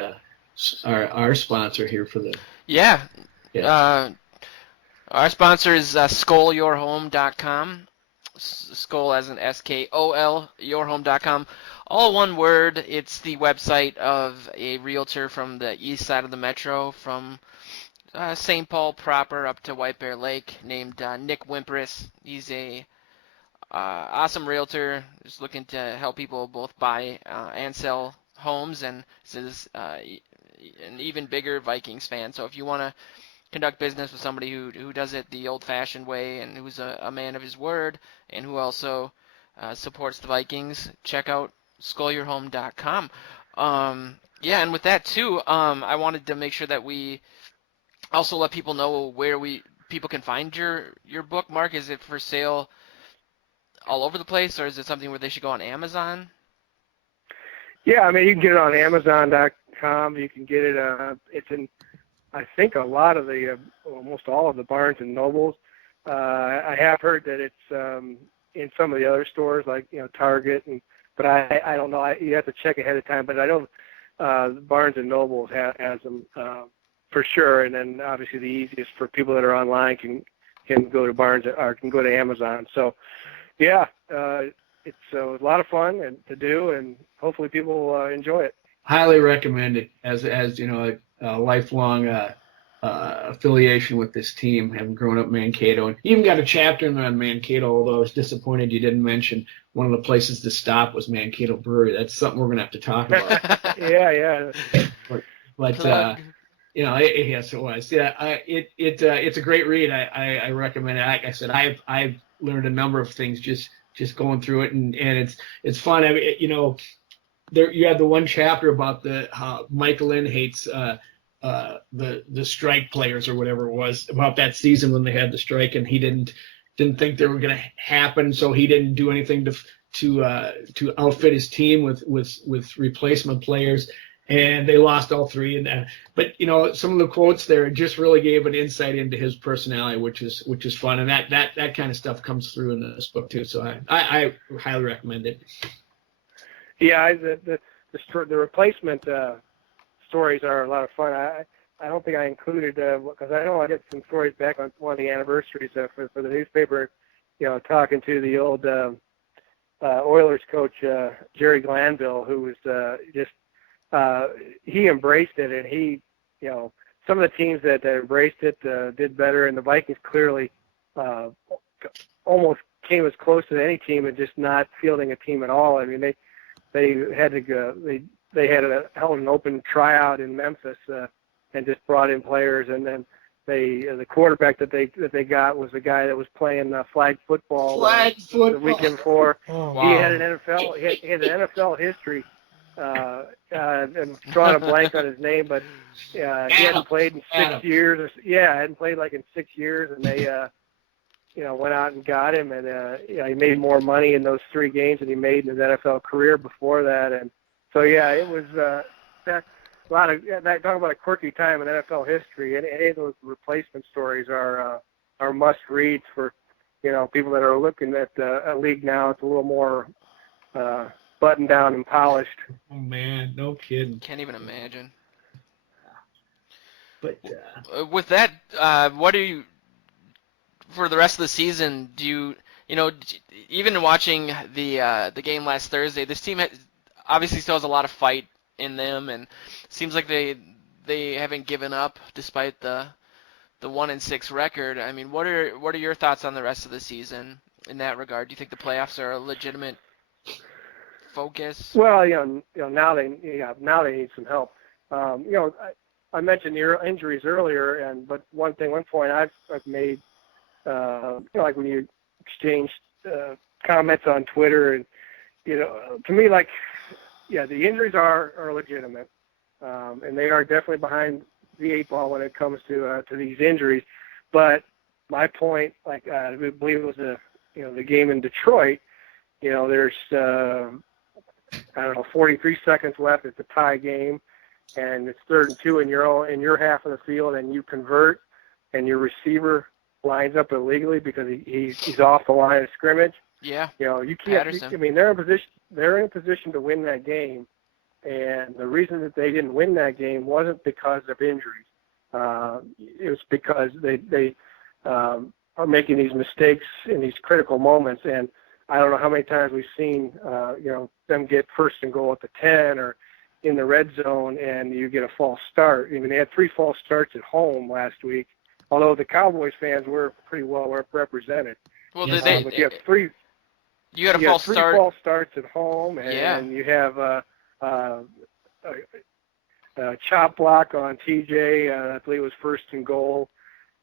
our sponsor here for the. Yeah. Our sponsor is SkullYourHome.com. Skull as in SKOL, yourhome.com. All one word. It's the website of a realtor from the east side of the metro, from St. Paul proper up to White Bear Lake, named Nick Wimpris. He's a awesome realtor who's looking to help people both buy and sell homes, and is an even bigger Vikings fan. So if you want to conduct business with somebody who does it the old-fashioned way and who's a man of his word and who also supports the Vikings, check out SkullYourHome.com. Yeah, and with that too, I wanted to make sure that we also let people know where people can find your book. Mark, is it for sale all over the place, or is it something where they should go on Amazon? Yeah, I mean, you can get it on Amazon.com. You can get it. It's in, I think, a lot of almost all of the Barnes and Nobles. I have heard that it's in some of the other stores like Target, but I don't know. You have to check ahead of time. But I know Barnes and Nobles has them for sure. And then obviously the easiest for people that are online can go to Barnes or can go to Amazon. So yeah, it's a lot of fun to do, and hopefully people will enjoy it. Highly recommend it as a lifelong affiliation with this team, having grown up Mankato, and even got a chapter in there on Mankato. Although I was disappointed you didn't mention one of the places to stop was Mankato Brewery. That's something we're gonna have to talk about. Yeah. But yes, it was. Yeah, it's a great read. I recommend it. Like I said, I've learned a number of things just going through it, and it's fun. I mean, there you had the one chapter about how Michael Lynn hates the strike players or whatever it was, about that season when they had the strike, and he didn't think they were going to happen, so he didn't do anything to outfit his team with replacement players, and they lost all 3. But some of the quotes there just really gave an insight into his personality, which is fun, and that kind of stuff comes through in this book too. So I highly recommend it. Yeah, the replacement stories are a lot of fun. I don't think I included because I know I get some stories back on one of the anniversaries for the newspaper. Talking to the old Oilers coach Jerry Glanville, who was just he embraced it, and he some of the teams that embraced it did better, and the Vikings clearly almost came as close to any team and just not fielding a team at all. I mean, they had to go. They had held an open tryout in Memphis and just brought in players, and then the quarterback that they got was the guy that was playing flag football the weekend before. Oh, wow. He had an NFL history. I'm drawing a blank on his name, but he hadn't played in 6 years. Hadn't played like in 6 years, and they went out and got him, and he made more money in those 3 games than he made in his NFL career before that. And so it was a lot of talking about a quirky time in NFL history. And any of those replacement stories are must reads for people that are looking at a league now, it's a little more buttoned down and polished. Oh man, no kidding. Can't even imagine. But With that, what do you for the rest of the season? Do you even watching the game last Thursday? This team obviously still has a lot of fight in them, and seems like they haven't given up despite the 1-6 record. I mean, what are your thoughts on the rest of the season in that regard? Do you think the playoffs are a legitimate focus? Well, now they need some help. I mentioned the injuries earlier, but one point I've made, like when you exchange comments on Twitter, and to me, like, yeah, the injuries are legitimate, and they are definitely behind the 8 ball when it comes to these injuries. But my point, like I believe it was the game in Detroit. There's 43 seconds left. It's a tie game, and it's 3rd and 2 in your half of the field, and you convert, and your receiver lines up illegally because he's off the line of scrimmage. Yeah. You can't. They're in a position to win that game, and the reason that they didn't win that game wasn't because of injuries. It was because they are making these mistakes in these critical moments, and I don't know how many times we've seen them get 1st and goal at the 10 or in the red zone, and you get a false start. I mean, they had 3 false starts at home last week, although the Cowboys fans were pretty well represented. Well, Yes. But you have three. You had a You false have 3 start. false starts at home, and Yeah. you have a chop block on TJ. I believe it was 1st and goal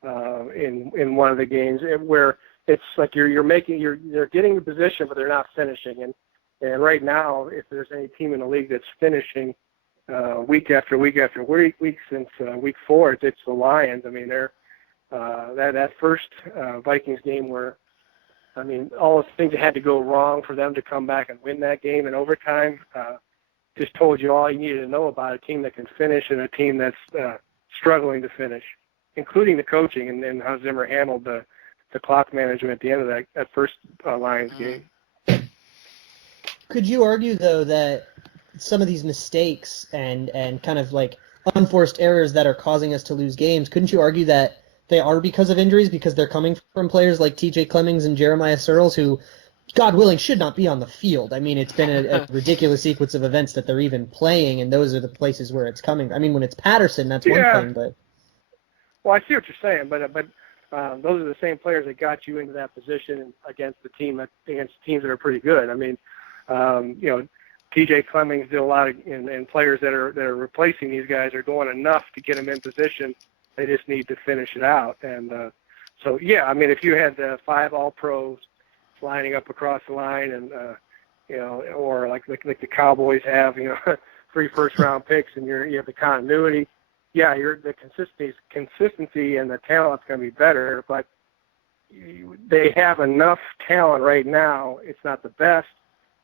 in one of the games, where it's like you're getting the position, but they're not finishing. And right now, if there's any team in the league that's finishing week after week after week since week 4, it's the Lions. I mean, they're that first Vikings game where, I mean, all the things that had to go wrong for them to come back and win that game in overtime just told you all you needed to know about a team that can finish and a team that's struggling to finish, including the coaching and how Zimmer handled the clock management at the end of that first Lions game. Could you argue, though, that some of these mistakes and kind of like unforced errors that are causing us to lose games, couldn't you argue that they are because of injuries, because they're coming from players like TJ Clemmings and Jeremiah Searles, who, God willing, should not be on the field? I mean, it's been a ridiculous sequence of events that they're even playing, and those are the places where it's coming. I mean, when it's Patterson, that's one thing, but... Well, I see what you're saying, but those are the same players that got you into that position against teams that are pretty good. I mean, TJ Clemmings did a lot of, and players that are replacing these guys are doing enough to get them in position. They just need to finish it out. And so, yeah, I mean, if you had 5 All-Pros lining up across the line, and or like the Cowboys have, 3 first-round picks, and you have the continuity. Yeah, the consistency and the talent's going to be better, but they have enough talent right now. It's not the best,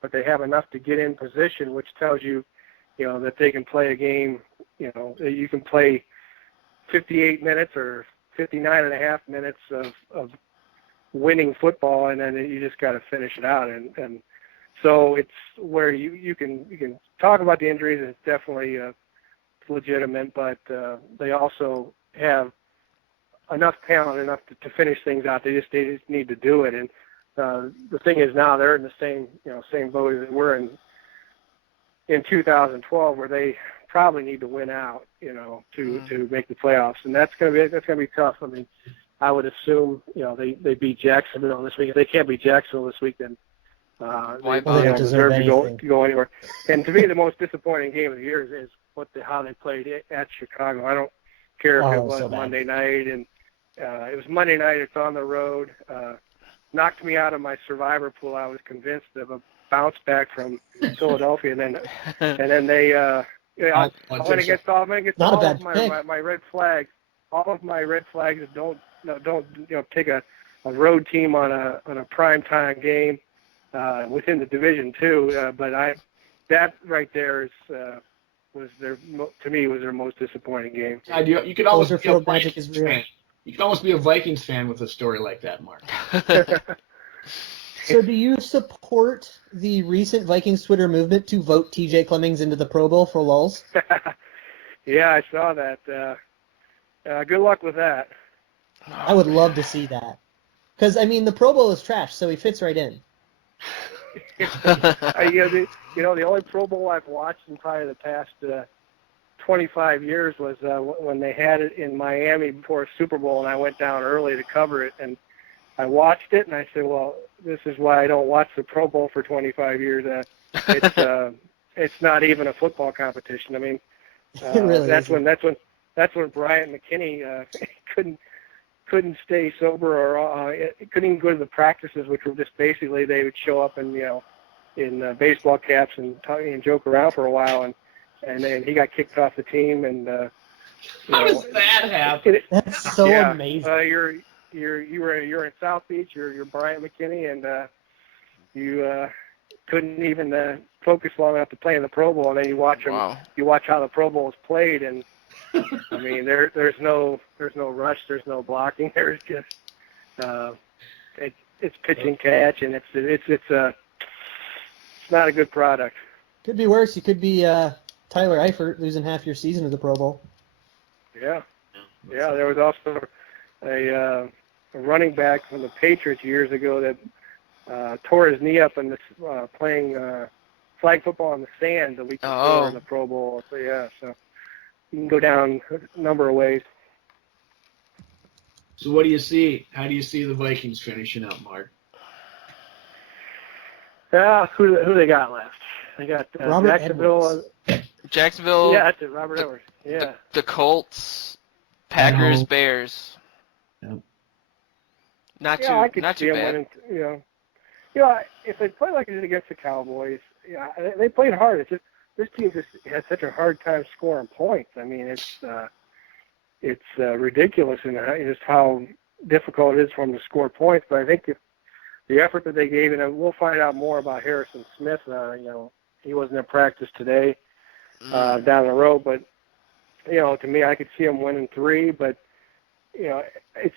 but they have enough to get in position, which tells you, that they can play a game. You can play 58 minutes or 59 and a half minutes of winning football, and then you just got to finish it out. And so it's where you can talk about the injuries, and it's definitely legitimate, but they also have enough talent, enough to finish things out. They just need to do it. And the thing is, now they're in the same boat as we're in 2012, where they probably need to win out, to make the playoffs, and that's gonna be tough. I mean, I would assume they beat Jacksonville this week. If they can't beat Jacksonville this week, then they don't deserve to go anywhere. And to me, the most disappointing game of the year is how they played at Chicago. I don't care if it was Monday night, and it was Monday night. It's on the road. Knocked me out of my survivor pool. I was convinced of a bounce back from Philadelphia, and then they. I went against all of my red flags. All of my red flags don't take a road team on a prime time game within the division too. But that right there was their most disappointing game. You could always Field magic is real. You can almost be a Vikings fan with a story like that, Mark. So do you support the recent Vikings Twitter movement to vote TJ Clemmings into the Pro Bowl for lulz? Yeah, I saw that. Good luck with that. I would love to see that. Because, I mean, the Pro Bowl is trash, so he fits right in. The only Pro Bowl I've watched in probably the past 25 years was when they had it in Miami before a Super Bowl, and I went down early to cover it, and I watched it, and I said, well, this is why I don't watch the Pro Bowl for 25 years. It's not even a football competition. I mean, It really that's isn't. when Bryant McKinney couldn't stay sober or couldn't even go to the practices, which were just basically they would show up in baseball caps and joke around for a while, and then he got kicked off the team. And how does that happen? That's so amazing. You're in South Beach. You're Bryant McKinney, and you couldn't even focus long enough to play in the Pro Bowl. And then you watch Wow. You watch how the Pro Bowl is played, and I mean there's no rush, there's no blocking. There's just it's pitch and catch, and it's not a good product. Could be worse. You could be Tyler Eifert losing half your season of the Pro Bowl. Yeah. There was also a running back from the Patriots years ago that tore his knee up in this playing flag football in the sand the week before in the Pro Bowl. So so you can go down a number of ways. So what do you see? How do you see the Vikings finishing up, Mark? Who they got left? They got Jacksonville. Jacksonville. Yeah, that's it. Robert Edwards. Yeah. The Colts, Packers, Bears. Yep. Not too. I could not see too them bad. winning. If they play like they did against the Cowboys, they played hard. It's just this team just has such a hard time scoring points. I mean, it's ridiculous in just how difficult it is for them to score points. But I think if the effort that they gave, and we'll find out more about Harrison Smith. He wasn't in practice today down the road, but to me, I could see them winning 3. But it's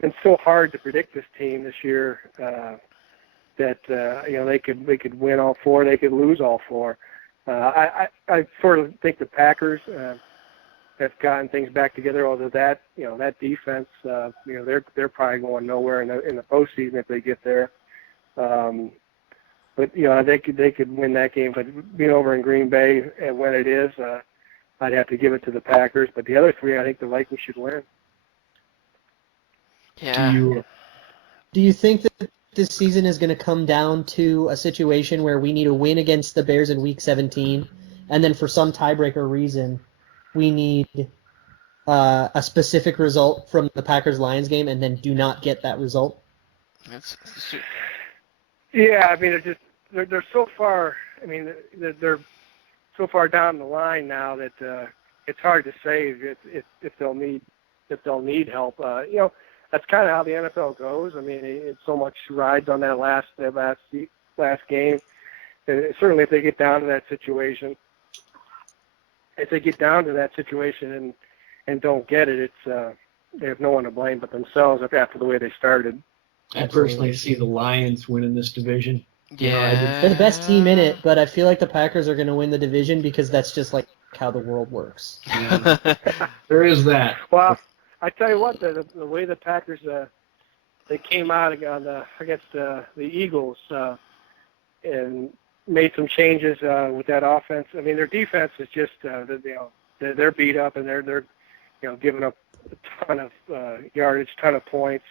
been so hard to predict this team this year that they could win all 4, they could lose all 4. I sort of think the Packers have gotten things back together. Although that defense, they're probably going nowhere in the postseason if they get there. But they could win that game. But being over in Green Bay and when it is, I'd have to give it to the Packers. But the other 3, I think the Vikings should win. Yeah. Do you think that this season is going to come down to a situation where we need a win against the Bears in Week 17, and then for some tiebreaker reason, we need a specific result from the Packers-Lions game, and then do not get that result? Yeah, I mean, they're so far. I mean, they're so far down the line now that it's hard to say if they'll need help. That's kind of how the NFL goes. I mean, it's so much rides on that last game. And certainly, if they get down to that situation, and don't get it, it's they have no one to blame but themselves after the way they started. I personally see the Lions winning this division. Yeah. They're the best team in it, but I feel like the Packers are going to win the division because that's just like how the world works. Yeah. There is that. Well, I tell you what, the way the Packers they came out against the Eagles and made some changes with that offense. I mean, their defense is just they're beat up and they're giving up a ton of yardage, ton of points.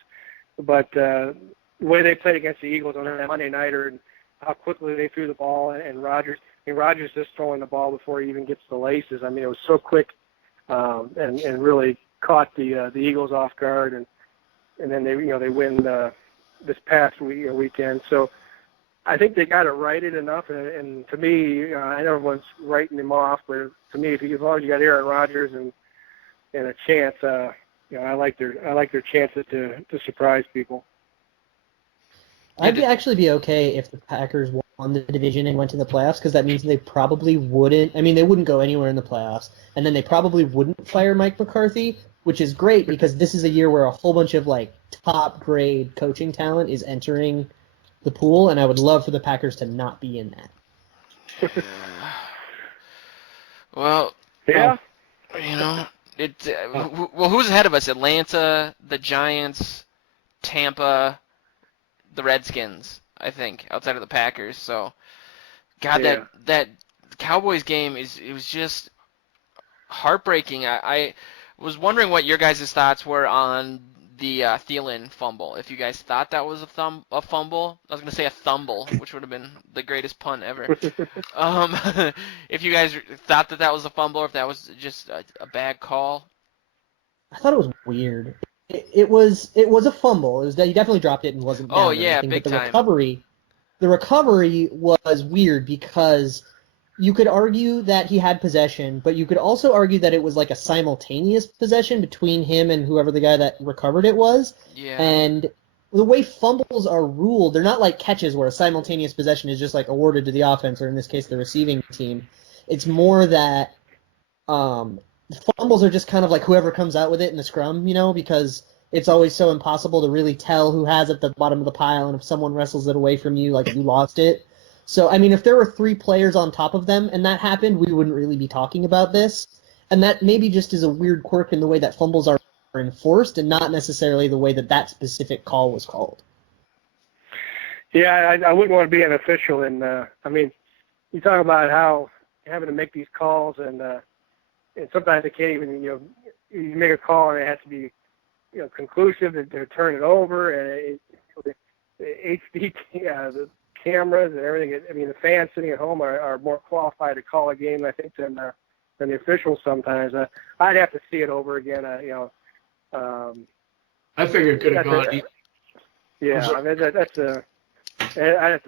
But the way they played against the Eagles on that Monday nighter and how quickly they threw the ball, and Rodgers just throwing the ball before he even gets the laces. I mean, it was so quick and really caught the Eagles off guard, and then they win this past weekend. So I think they got it righted enough. And to me, I know everyone's writing them off, but to me, as long as you got Aaron Rodgers and a chance, I like their chances to surprise people. I'd actually be okay if the Packers won the division and went to the playoffs, because that means they probably wouldn't. I mean, they wouldn't go anywhere in the playoffs, and then they probably wouldn't fire Mike McCarthy, which is great because this is a year where a whole bunch of like top grade coaching talent is entering the pool, and I would love for the Packers to not be in that. Well, Yeah. Well, who's ahead of us? Atlanta, the Giants, Tampa, the Redskins, I think, outside of the Packers. So, God, Yeah. that Cowboys game it was just heartbreaking. I was wondering what your guys' thoughts were on the Thielen fumble. If you guys thought that was a fumble, I was gonna say a thumble, which would have been the greatest pun ever. If you guys thought that was a fumble, or if that was just a bad call. I thought it was weird. It was a fumble. He definitely dropped it and wasn't down Oh or yeah, anything. big But time. the recovery was weird because you could argue that he had possession, but you could also argue that it was like a simultaneous possession between him and whoever the guy that recovered it was. Yeah. And the way fumbles are ruled, they're not like catches where a simultaneous possession is just like awarded to the offense, or in this case the receiving team. It's more that fumbles are just kind of like whoever comes out with it in the scrum, because it's always so impossible to really tell who has it at the bottom of the pile, and if someone wrestles it away from you, like you lost it. So, I mean, if there were 3 players on top of them and that happened, we wouldn't really be talking about this. And that maybe just is a weird quirk in the way that fumbles are enforced and not necessarily the way that specific call was called. Yeah, I wouldn't want to be an official. And, you talk about how you're having to make these calls, and sometimes they can't even, you make a call and it has to be, conclusive to turn it over. And the HD, the cameras and everything. I mean, the fans sitting at home are more qualified to call a game, I think, than the officials sometimes. I'd have to see it over again. I figured it could have gone. Yeah, I mean, I'd have to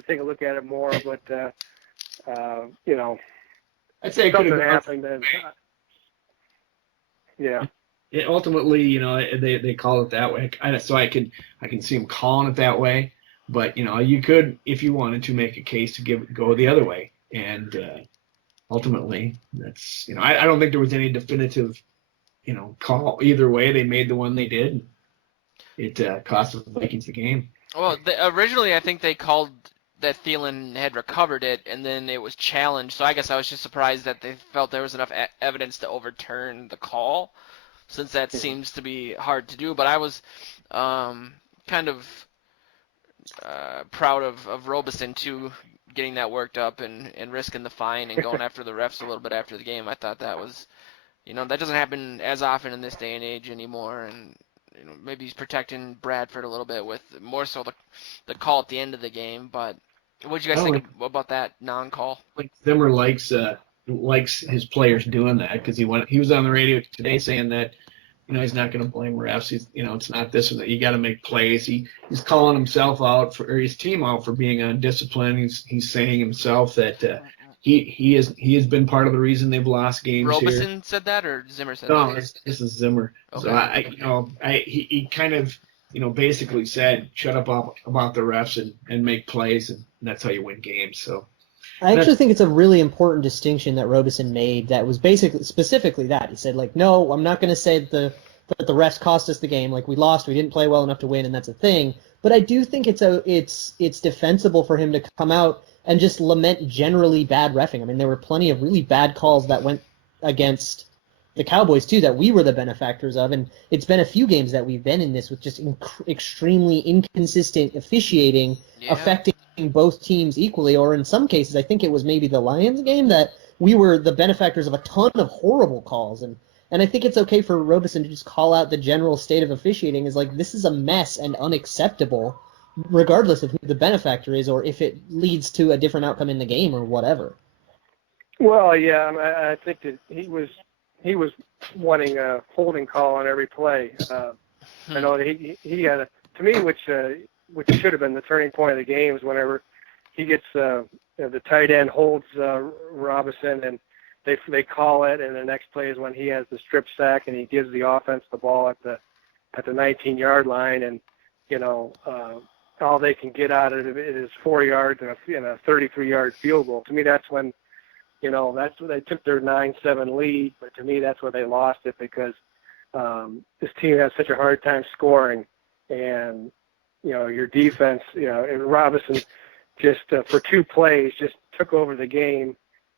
take a look at it more, but I'd say it could something have happened. And yeah. Ultimately, they call it that way. So I can see them calling it that way. But you could, if you wanted to, make a case to go the other way. And ultimately, that's I don't think there was any definitive call either way. They made the one they did. It cost the Vikings the game. Well, originally I think they called that Thielen had recovered it, and then it was challenged. So I guess I was just surprised that they felt there was enough evidence to overturn the call, since that seems to be hard to do. But I was kind of proud of Robeson too, getting that worked up and risking the fine and going after the refs a little bit after the game. I thought that was, that doesn't happen as often in this day and age anymore, and maybe he's protecting Bradford a little bit with more so the call at the end of the game. But what did you guys think about that non-call? Like Zimmer likes his players doing that, because he was on the radio today saying that he's not going to blame refs. It's not this and that. You got to make plays. He's calling himself out or his team out for being undisciplined. He's saying himself that he has been part of the reason they've lost games. Robeson said that, or Zimmer said that? No, this is Zimmer. Okay. So he kind of basically said, shut up about the refs and make plays, and that's how you win games. So. I actually think it's a really important distinction that Robeson made that was specifically that. He said, no, I'm not going to say that the refs cost us the game. We lost, we didn't play well enough to win, and that's a thing. But I do think it's defensible for him to come out and just lament generally bad reffing. I mean, there were plenty of really bad calls that went against the Cowboys, too, that we were the benefactors of. And it's been a few games that we've been in this with just extremely inconsistent officiating affecting both teams equally, or in some cases, I think it was maybe the Lions game that we were the benefactors of a ton of horrible calls. And I think it's okay for Robeson to just call out the general state of officiating as this is a mess and unacceptable, regardless of who the benefactor is or if it leads to a different outcome in the game or whatever. Well, yeah, I think that he was wanting a holding call on every play. I know that he had to me, which should have been the turning point of the game, is whenever he gets the tight end holds Robinson, and they call it, and the next play is when he has the strip sack and he gives the offense the ball at the 19-yard line, and all they can get out of it is 4 yards and a 33-yard field goal. To me, that's when that's when they took their 9-7 lead, but to me that's when they lost it, because this team has such a hard time scoring, and your defense, and Robinson just for 2 plays just took over the game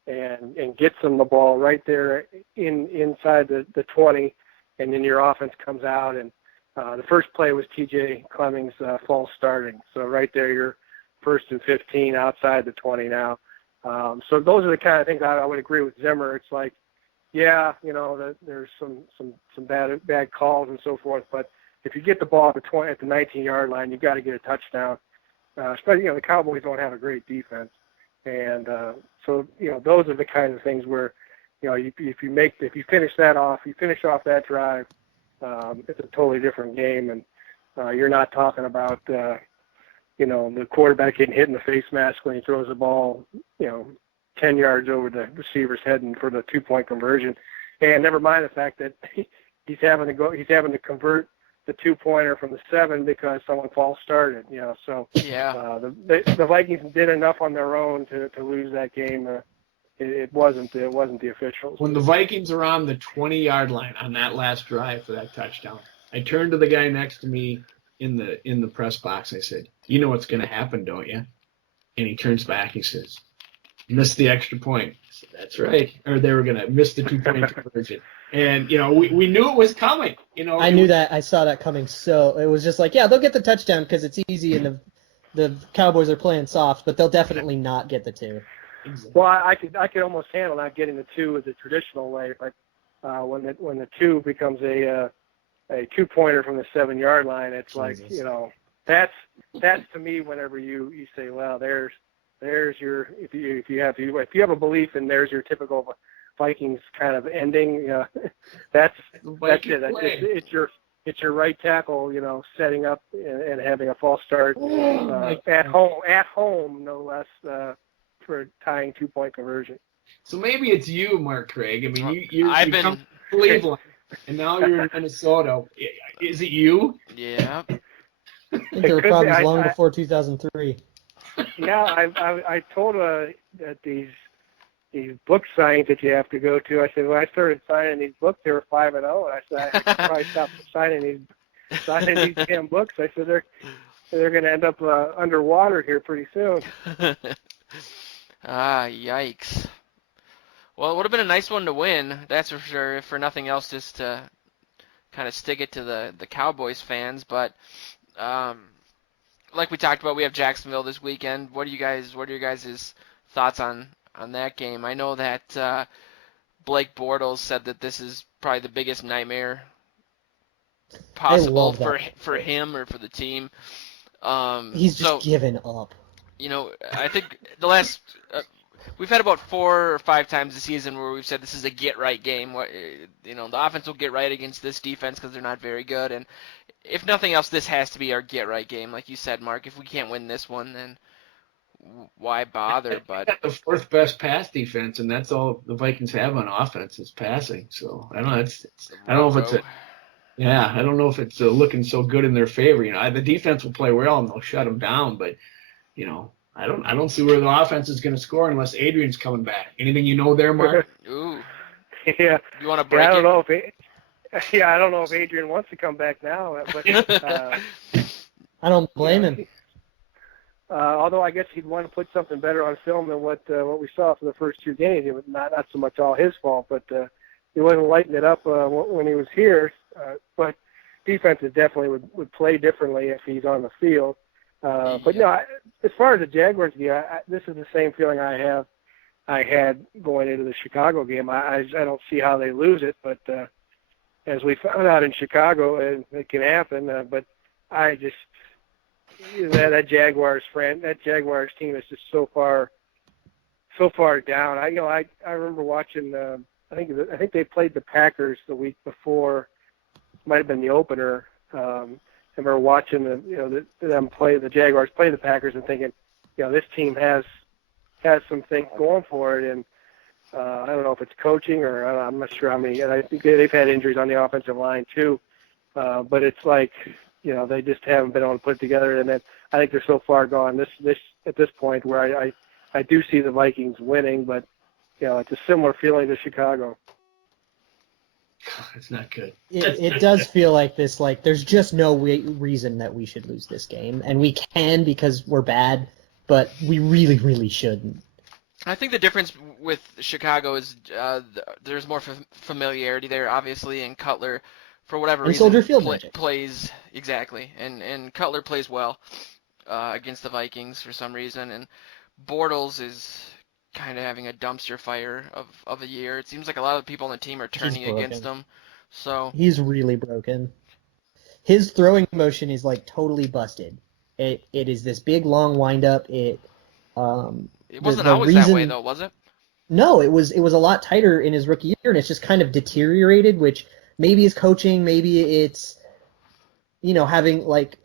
and gets them the ball right there inside the 20, and then your offense comes out, and the first play was T.J. Clemmings' false starting. So right there, you're 1st and 15 outside the 20 now. So those are the kind of things I would agree with Zimmer. It's like, yeah, there's some bad calls and so forth, but if you get the ball at the 19-yard line, you've got to get a touchdown. Especially, the Cowboys don't have a great defense, and so those are the kinds of things where, if you finish off that drive, it's a totally different game, and you're not talking about the quarterback getting hit in the face mask when he throws the ball 10 yards over the receiver's head and for the 2-point conversion, and never mind the fact that he's having to convert the 2-pointer from the 7 because someone false started. So yeah. The Vikings did enough on their own to lose that game. It wasn't the officials. When the Vikings are on the 20-yard line on that last drive for that touchdown, I turned to the guy next to me in the press box. I said, "You know what's going to happen, don't you?" And he turns back. He says, "Missed the extra point." I said, "That's right." Or they were going to miss the 2-point conversion. And, we knew it was coming. I knew that. I saw that coming. So it was just like, yeah, they'll get the touchdown because it's easy and the Cowboys are playing soft, but they'll definitely not get the 2. Exactly. Well, I could almost handle not getting the 2 as a traditional way, but when the 2 becomes a 2-pointer from the 7-yard line, it's like, that's to me whenever you say, well, there's your, if you have a belief and there's your typical Vikings kind of ending, that's it. It's your right tackle, setting up and having a false start at home, no less, for tying 2-point conversion. So maybe it's you, Mark Craig. I mean, you I've come been from Cleveland, and now you're in Minnesota. Is it you? Yeah. I think there were problems long before 2003. Yeah, I told that these book signings that you have to go to. I said, when I started signing these books, they were 5-0, and I said I should probably stop signing these damn books. I said they're going to end up underwater here pretty soon. Yikes. Well, it would have been a nice one to win, that's for sure, if for nothing else, just to kind of stick it to the Cowboys fans. But like we talked about, we have Jacksonville this weekend. What are your guys' thoughts on that game? I know that Blake Bortles said that this is probably the biggest nightmare possible for him or for the team. He's just given up. I think the last we've had about 4 or 5 times this season where we've said this is a get-right game. The offense will get right against this defense because they're not very good. And if nothing else, this has to be our get-right game. Like you said, Mark, if we can't win this one, then why bother? But the 4th best pass defense, and that's all the Vikings have on offense is passing. So I don't know. I don't know if it's looking so good in their favor. The defense will play well and they'll shut them down, but I don't see where the offense is going to score unless Adrian's coming back. Anything there, Mark? Ooh. Yeah. You want to break I don't know if Adrian wants to come back now, but I don't blame him. Although I guess he'd want to put something better on film than what we saw for the first 2 games. It was not so much all his fault, but he wasn't lighting it up when he was here. But defenses definitely would play differently if he's on the field. But no, as far as the Jaguars go, this is the same feeling I had going into the Chicago game. I don't see how they lose it, but as we found out in Chicago, it can happen. But I just that Jaguars team is just so far down. I remember watching. I think they played the Packers the week before. Might have been the opener. I remember watching them play the Jaguars play the Packers and thinking, this team has some things going for it, and I don't know if it's coaching or I'm not sure how many. And I think they've had injuries on the offensive line too, but it's like they just haven't been able to put it together. And then I think they're so far gone at this point where I do see the Vikings winning, but it's a similar feeling to Chicago. It's not good. It does feel like this. Like there's just no reason that we should lose this game, and we can because we're bad, but we really, really shouldn't. I think the difference with Chicago is there's more familiarity there, obviously, and Cutler, for whatever And reason, Soldier Field magic. plays exactly, and Cutler plays well against the Vikings for some reason, and Bortles is kind of having a dumpster fire of a year. It seems like a lot of people on the team are turning against him. So he's really broken. His throwing motion is like totally busted. It is this big long windup. It wasn't always that way though, was it? No, it was a lot tighter in his rookie year, and it's just kind of deteriorated. Which maybe is coaching, maybe it's having like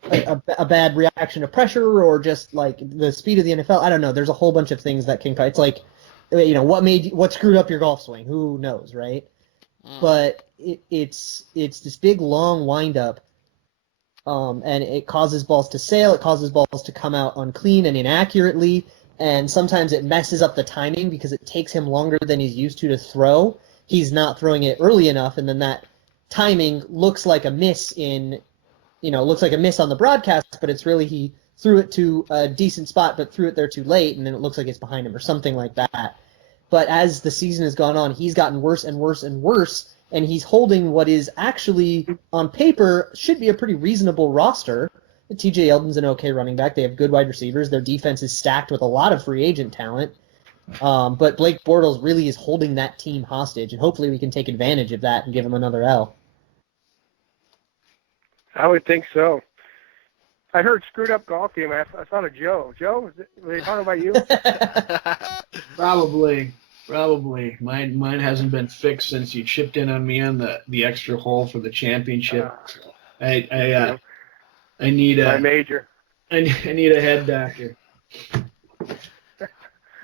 a bad reaction to pressure, or just like the speed of the NFL. I don't know. There's a whole bunch of things that can. It's like what screwed up your golf swing? Who knows, right? But it's this big long windup, and it causes balls to sail. It causes balls to come out unclean and inaccurately, and sometimes it messes up the timing because it takes him longer than he's used to throw. He's not throwing it early enough, and then that timing looks like a miss looks like a miss on the broadcast, but it's really he threw it to a decent spot, but threw it there too late, and then it looks like it's behind him or something like that. But as the season has gone on, he's gotten worse and worse and worse, and he's holding what is actually, on paper, should be a pretty reasonable roster. TJ Yeldon's an okay running back. They have good wide receivers. Their defense is stacked with a lot of free agent talent. But Blake Bortles really is holding that team hostage, and hopefully we can take advantage of that and give him another L. I would think so. I heard screwed up golf game. I thought of Joe. Joe, were they talking about you? Probably. Mine hasn't been fixed since you chipped in on me on the extra hole for the championship. I need my major. I need a head doctor.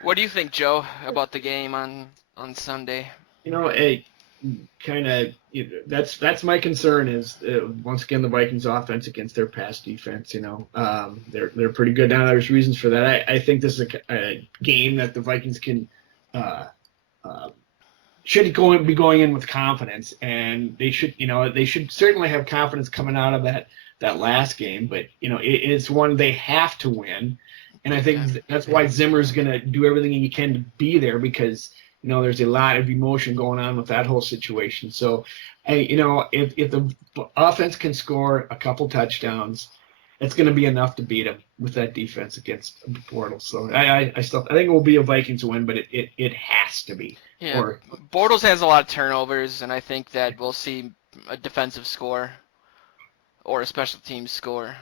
What do you think, Joe, about the game on Sunday? That's my concern is once again the Vikings offense against their pass defense. They're pretty good now. There's reasons for that. I think this is a game that the Vikings can should be going in with confidence, and they should certainly have confidence coming out of that last game. But it's one they have to win, and I think that's why Zimmer's going to do everything he can to be there because. There's a lot of emotion going on with that whole situation. So, if the offense can score a couple touchdowns, it's going to be enough to beat them with that defense against Bortles. So, I think it will be a Vikings win, but it has to be. Yeah, Bortles has a lot of turnovers, and I think that we'll see a defensive score or a special teams score,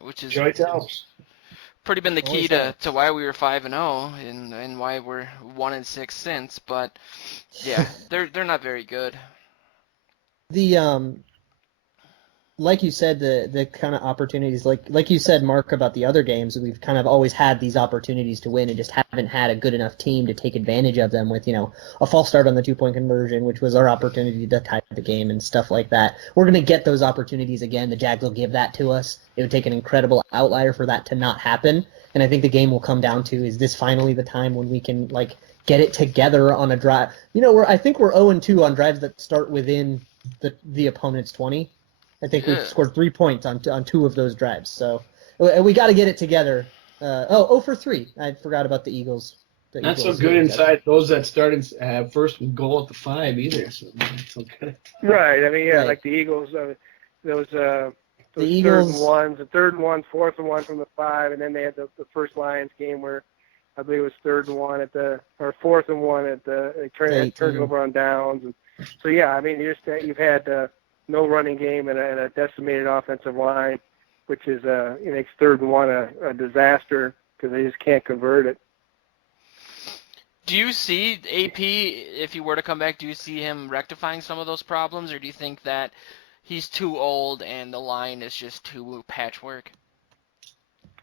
which is pretty been the key to why we were 5-0 and why we're 1-6 since. But yeah, they're not very good. Like you said, the kind of opportunities, like you said, Mark, about the other games, we've kind of always had these opportunities to win and just haven't had a good enough team to take advantage of them with, a false start on the 2-point conversion, which was our opportunity to tie the game and stuff like that. We're going to get those opportunities again. The Jags will give that to us. It would take an incredible outlier for that to not happen. And I think the game will come down to, is this finally the time when we can, get it together on a drive? I think we're 0-2 on drives that start within the opponent's 20. I think we've scored 3 points on 2 of those drives. So we got to get it together. 0 for 3. I forgot about the Eagles. Not so good inside those that started first goal at the 5 either. So not so good. Right. I mean, like the Eagles, those Eagles, third and 1, 4th and 1 from the 5, and then they had the first Lions game where I believe it was 3rd and 1 or 4th and 1 they turned over on downs. And so I mean, you've had no running game and a decimated offensive line, which is makes 3rd and 1 a disaster because they just can't convert it. Do you see AP, if he were to come back, do you see him rectifying some of those problems, or do you think that he's too old and the line is just too patchwork?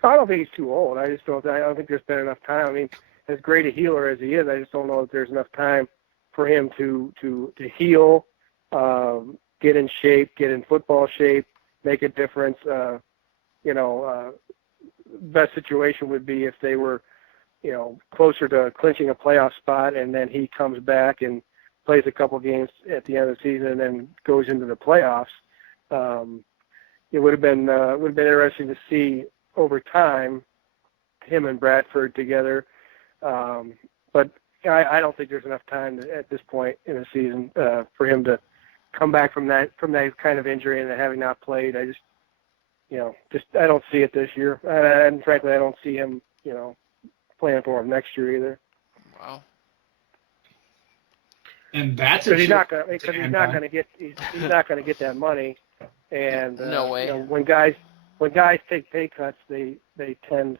I don't think he's too old. I don't think there's been enough time. I mean, as great a healer as he is, I just don't know if there's enough time for him to heal, get in shape, get in football shape, make a difference. Best situation would be if they were, closer to clinching a playoff spot, and then he comes back and plays a couple games at the end of the season and then goes into the playoffs. It would have been interesting to see over time him and Bradford together. But I don't think there's enough time at this point in the season for him to come back from that kind of injury and having not played. I don't see it this year, and frankly, I don't see him, playing for him next year either. Wow. And that's because he's not going to get that money, and no way. When guys take pay cuts, they tend,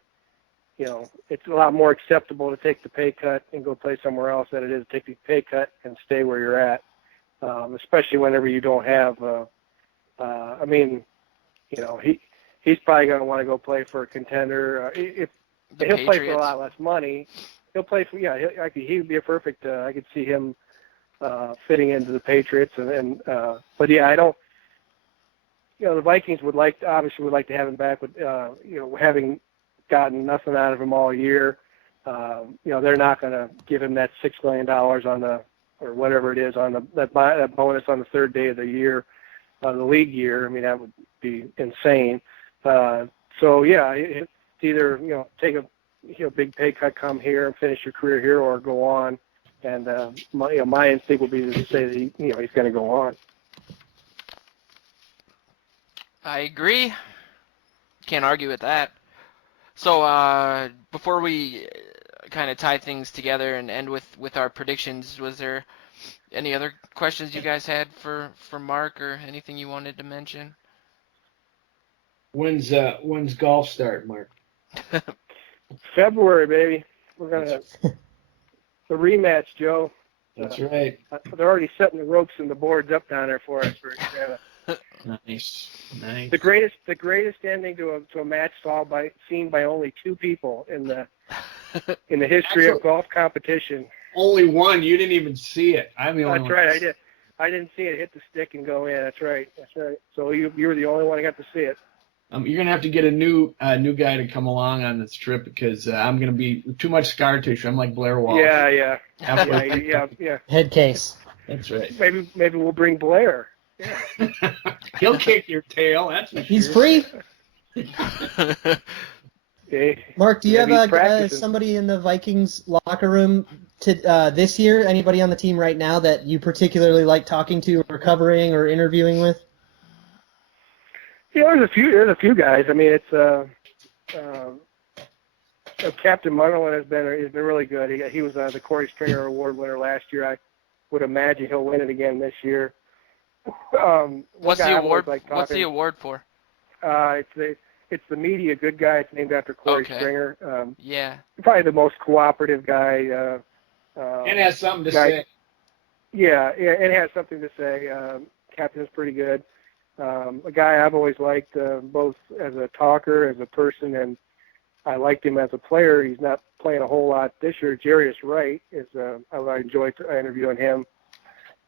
it's a lot more acceptable to take the pay cut and go play somewhere else than it is to take the pay cut and stay where you're at, especially whenever you don't have. He's probably going to want to go play for a contender. He'll play for a lot less money. He'll play for he would be a perfect. I could see him fitting into the Patriots, but yeah, I don't. The Vikings would obviously like to have him back, but having gotten nothing out of him all year, they're not going to give him that $6 million on or whatever it is that bonus on the third day of the year, the league year. I mean, that would be insane. So yeah, it's either take a big pay cut, come here and finish your career here, or go on. And my instinct would be to say that he's going to go on. I agree. Can't argue with that. So before we kind of tie things together and end with our predictions, was there any other questions you guys had for Mark or anything you wanted to mention? When's golf start, Mark? February, baby. We're gonna the rematch, Joe. That's right. They're already setting the ropes and the boards up down there for us. Nice. The greatest ending to a match seen by only two people in the history of golf competition. Only one. You didn't even see it. I'm the only one. That's right. I did. I didn't see it hit the stick and go in. That's right. So you were the only one who got to see it. You're gonna have to get a new guy to come along on this trip because I'm gonna be too much scar tissue. I'm like Blair Walsh. Yeah. Head case. That's right. Maybe we'll bring Blair. Yeah. He'll kick your tail. That's for sure. He's free. Okay. Mark, do you have somebody in the Vikings locker room this year? Anybody on the team right now that you particularly like talking to or covering or interviewing with? Yeah, there's a few guys. I mean, it's Captain Munderland has been really good. He was the Corey Stringer Award winner last year. I would imagine he'll win it again this year. What's the award? What's the award for? It's the media good guy. It's named after Corey Stringer. Yeah. Probably the most cooperative guy. And has something to say. Yeah, it has something to say. Captain's pretty good. A guy I've always liked, both as a talker, as a person, and I liked him as a player. He's not playing a whole lot this year. Jarius Wright is. I enjoyed interviewing him.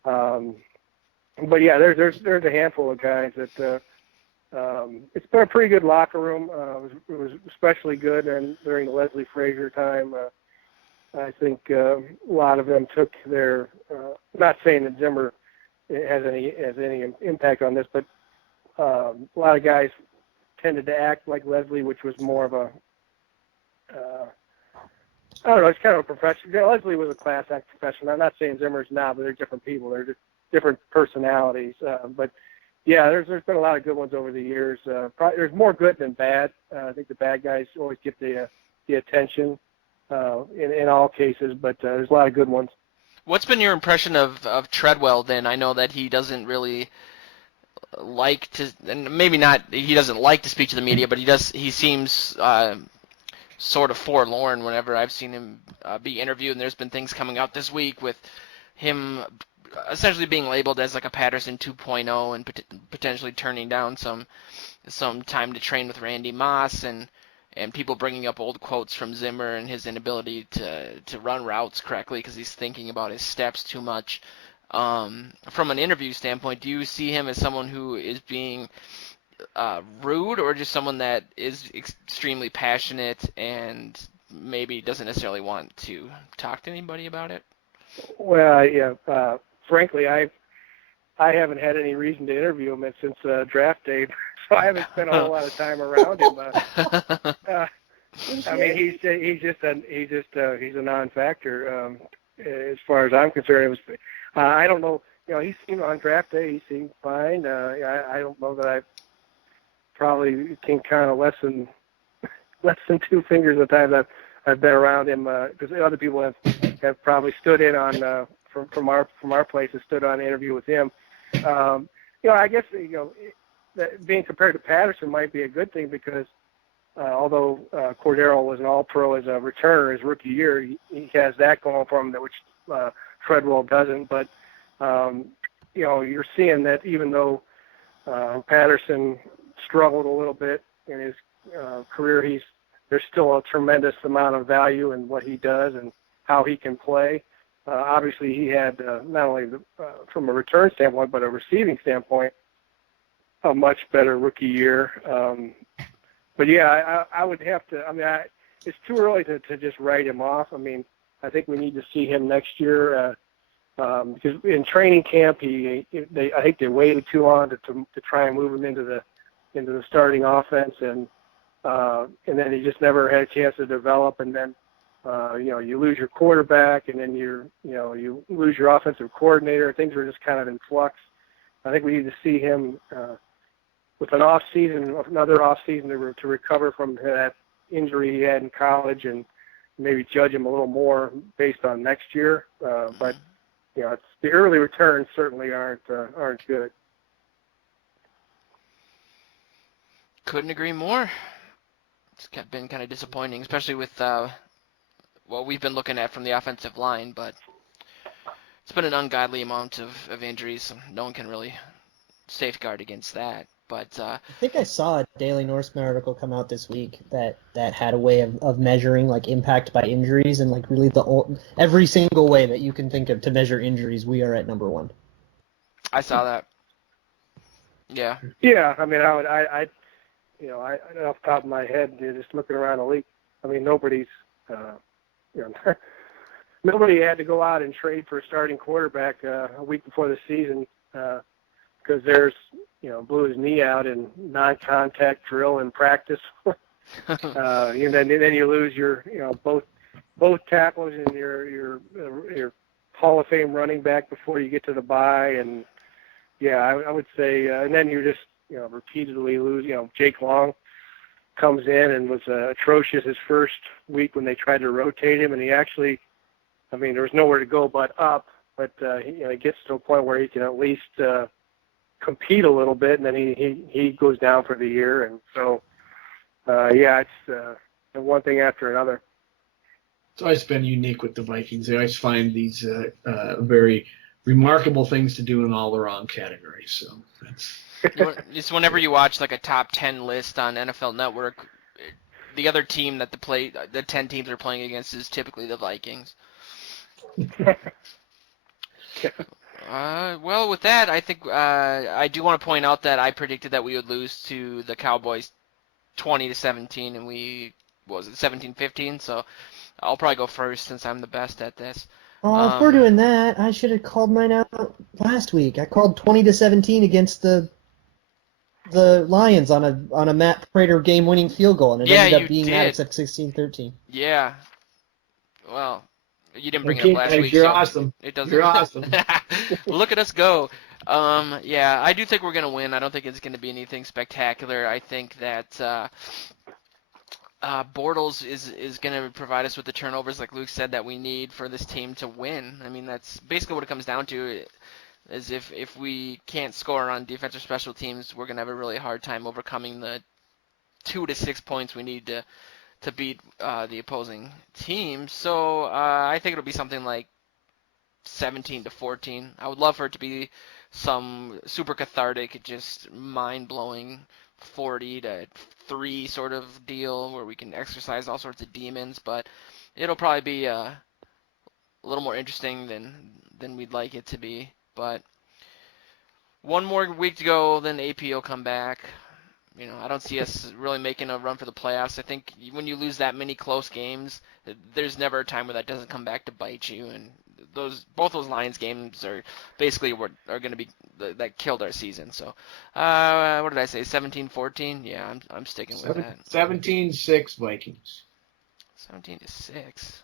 But yeah, there's a handful of guys that. It's been a pretty good locker room. It was especially good, and during the Leslie Frazier time, I think a lot of them took their. Not saying that Zimmer has any impact on this, but a lot of guys tended to act like Leslie, which was more of a. I don't know. It's kind of a professional. Leslie was a class act professional. I'm not saying Zimmer's not, but they're different people. They're just different personalities. But yeah, there's been a lot of good ones over the years. There's more good than bad. I think the bad guys always get the attention in all cases, but there's a lot of good ones. What's been your impression of Treadwell then? I know that he doesn't really like to, and maybe not, he doesn't like to speak to the media, but he seems sort of forlorn whenever I've seen him be interviewed, and there's been things coming out this week with him essentially being labeled as like a Patterson 2.0 and potentially turning down some time to train with Randy Moss and people bringing up old quotes from Zimmer and his inability to run routes correctly because he's thinking about his steps too much. From an interview standpoint, do you see him as someone who is being rude or just someone that is extremely passionate and maybe doesn't necessarily want to talk to anybody about it? Well, yeah, frankly, I haven't had any reason to interview him since draft day, so I haven't spent a whole lot of time around him. I mean, he's a non-factor as far as I'm concerned. I don't know. He seemed on draft day. He seemed fine. I don't know that I probably can count less than 2 fingers of the time that I've been around him, because other people have probably stood in on from our place and stood on an interview with him. I guess that being compared to Patterson might be a good thing, because although Cordero was an All-Pro as a returner his rookie year, he has that going for him, which Treadwell doesn't. But you're seeing that even though Patterson struggled a little bit in his career, there's still a tremendous amount of value in what he does and how he can play. Obviously, he had not only from a return standpoint, but a receiving standpoint, a much better rookie year. But yeah, I would have to. I mean, it's too early to just write him off. I mean, I think we need to see him next year, because in training camp, I think they waited too long to try and move him into the starting offense, and then he just never had a chance to develop. And then you lose your quarterback, and then you lose your offensive coordinator. Things were just kind of in flux. I think we need to see him with another off season to recover from that injury he had in college, and maybe judge him a little more based on next year. But it's the early returns certainly aren't good. Couldn't agree more. It's been kind of disappointing, especially with what we've been looking at from the offensive line. But it's been an ungodly amount of injuries. So no one can really safeguard against that. But I think I saw a Daily Norseman article come out this week that had a way of measuring like impact by injuries, and like really every single way that you can think of to measure injuries, we are at number 1. I saw that. Yeah. Yeah, I mean, I off the top of my head, just looking around the league, I mean, nobody had to go out and trade for a starting quarterback a week before the season, because there's blew his knee out in non-contact drill and practice. And then you lose your both tackles and your Hall of Fame running back before you get to the bye. And yeah, I would say, and then you just repeatedly lose. Jake Long comes in and was atrocious his first week when they tried to rotate him, and he actually, I mean, there was nowhere to go but up. But he gets to a point where he can at least compete a little bit, and then he goes down for the year. And so it's one thing after another. It's always been unique with the Vikings. They always find these very remarkable things to do in all the wrong categories. So that's just whenever you watch like a top 10 list on NFL Network, the other team that the 10 teams are playing against is typically the Vikings. Well, with that, I think I do want to point out that I predicted that we would lose to the Cowboys 20-17, and what was it, 17-15? So I'll probably go first since I'm the best at this. Oh, if we're doing that, I should have called mine out last week. I called 20-17 against the Lions on a Matt Prater game-winning field goal, and it ended up being that, except 16-13. Yeah. Well, you didn't bring it up last week. You're so awesome. It doesn't. You're awesome. Look at us go. Yeah, I do think we're gonna win. I don't think it's gonna be anything spectacular. I think that Bortles is gonna provide us with the turnovers, like Luke said, that we need for this team to win. I mean, that's basically what it comes down to. Is if we can't score on defense or special teams, we're gonna have a really hard time overcoming the 2 to 6 points we need to beat the opposing team. So I think it'll be something like 17-14. I would love for it to be some super cathartic, just mind-blowing 40-3 sort of deal where we can exercise all sorts of demons, but it'll probably be a little more interesting than we'd like it to be. But one more week to go, then AP will come back. I don't see us really making a run for the playoffs. I think when you lose that many close games, there's never a time where that doesn't come back to bite you, and both those Lions games are basically what are going to be that killed our season. So, what did I say? 17-14. Yeah, I'm sticking with that. 17-6 Vikings. 17-6.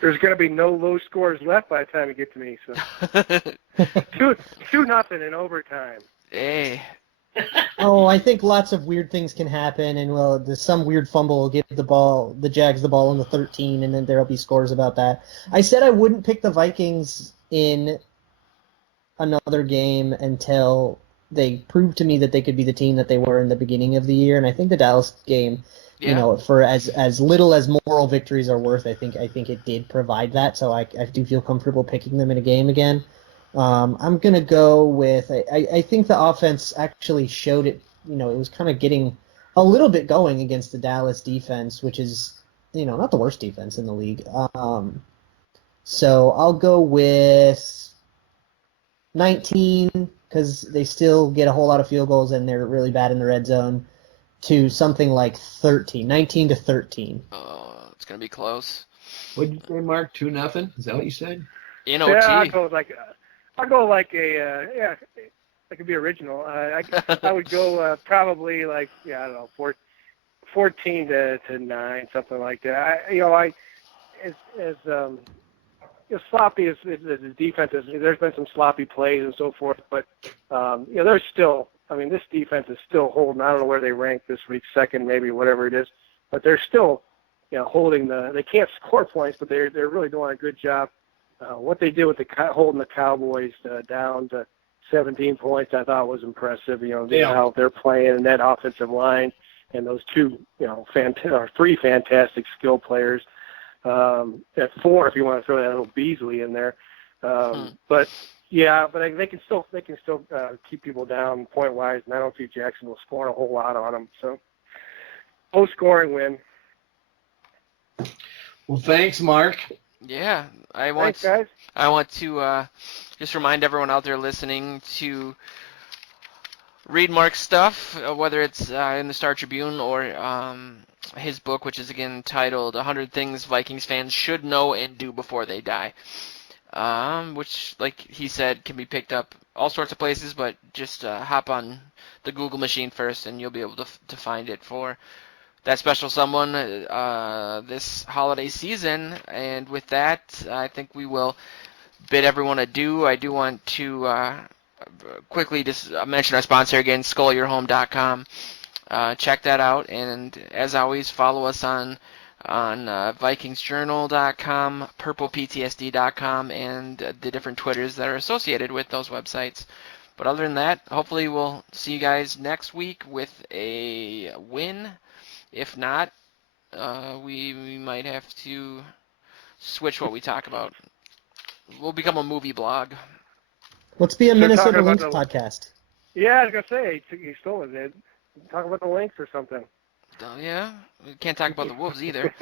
There's going to be no low scores left by the time you get to me. So 2-0 in overtime. Hey. Oh, I think lots of weird things can happen, and there's some weird fumble will give the Jags the ball in the 13, and then there'll be scores about that. I said I wouldn't pick the Vikings in another game until they proved to me that they could be the team that they were in the beginning of the year, and I think the Dallas game, for as little as moral victories are worth, I think it did provide that, so I do feel comfortable picking them in a game again. I'm going to go with, I think the offense actually showed it, it was kind of getting a little bit going against the Dallas defense, which is, not the worst defense in the league. So I'll go with 19, because they still get a whole lot of field goals and they're really bad in the red zone, to something like 19-13. Oh, it's going to be close. What did you say, Mark? 2-0? Is that what you said? In OT? Yeah, I'll go like that could be original. I would go probably like, I don't know, 14-9, something like that. As sloppy as the defense is, there's been some sloppy plays and so forth, but there's still, this defense is still holding. I don't know where they rank this week, second maybe, whatever it is, but they're still, holding they can't score points, but they're really doing a good job. What they did with holding the Cowboys down to 17 points, I thought was impressive. How they're playing in that offensive line, and those three fantastic skill players. At 4, if you want to throw that little Beasley in there. But they can still keep people down point wise, and I don't see Jacksonville scoring a whole lot on them. So, low scoring win. Well, thanks, Mark. Yeah, Thanks, guys. I want to just remind everyone out there listening to read Mark's stuff, whether it's in the Star Tribune or his book, which is again titled 100 Things Vikings Fans Should Know and Do Before They Die, which, like he said, can be picked up all sorts of places, but just hop on the Google machine first and you'll be able to find it for that special someone this holiday season. And with that, I think we will bid everyone adieu. I do want to quickly just mention our sponsor again, SkullYourHome.com. Check that out, and as always, follow us on VikingsJournal.com, purplePTSD.com, and the different Twitters that are associated with those websites. But other than that, hopefully we'll see you guys next week with a win. If not, we might have to switch what we talk about. We'll become a movie blog. Let's be a Minnesota Lynx podcast. Yeah, I was going to say, he stole it. Talk about the Lynx or something. Yeah, we can't talk about the Wolves either.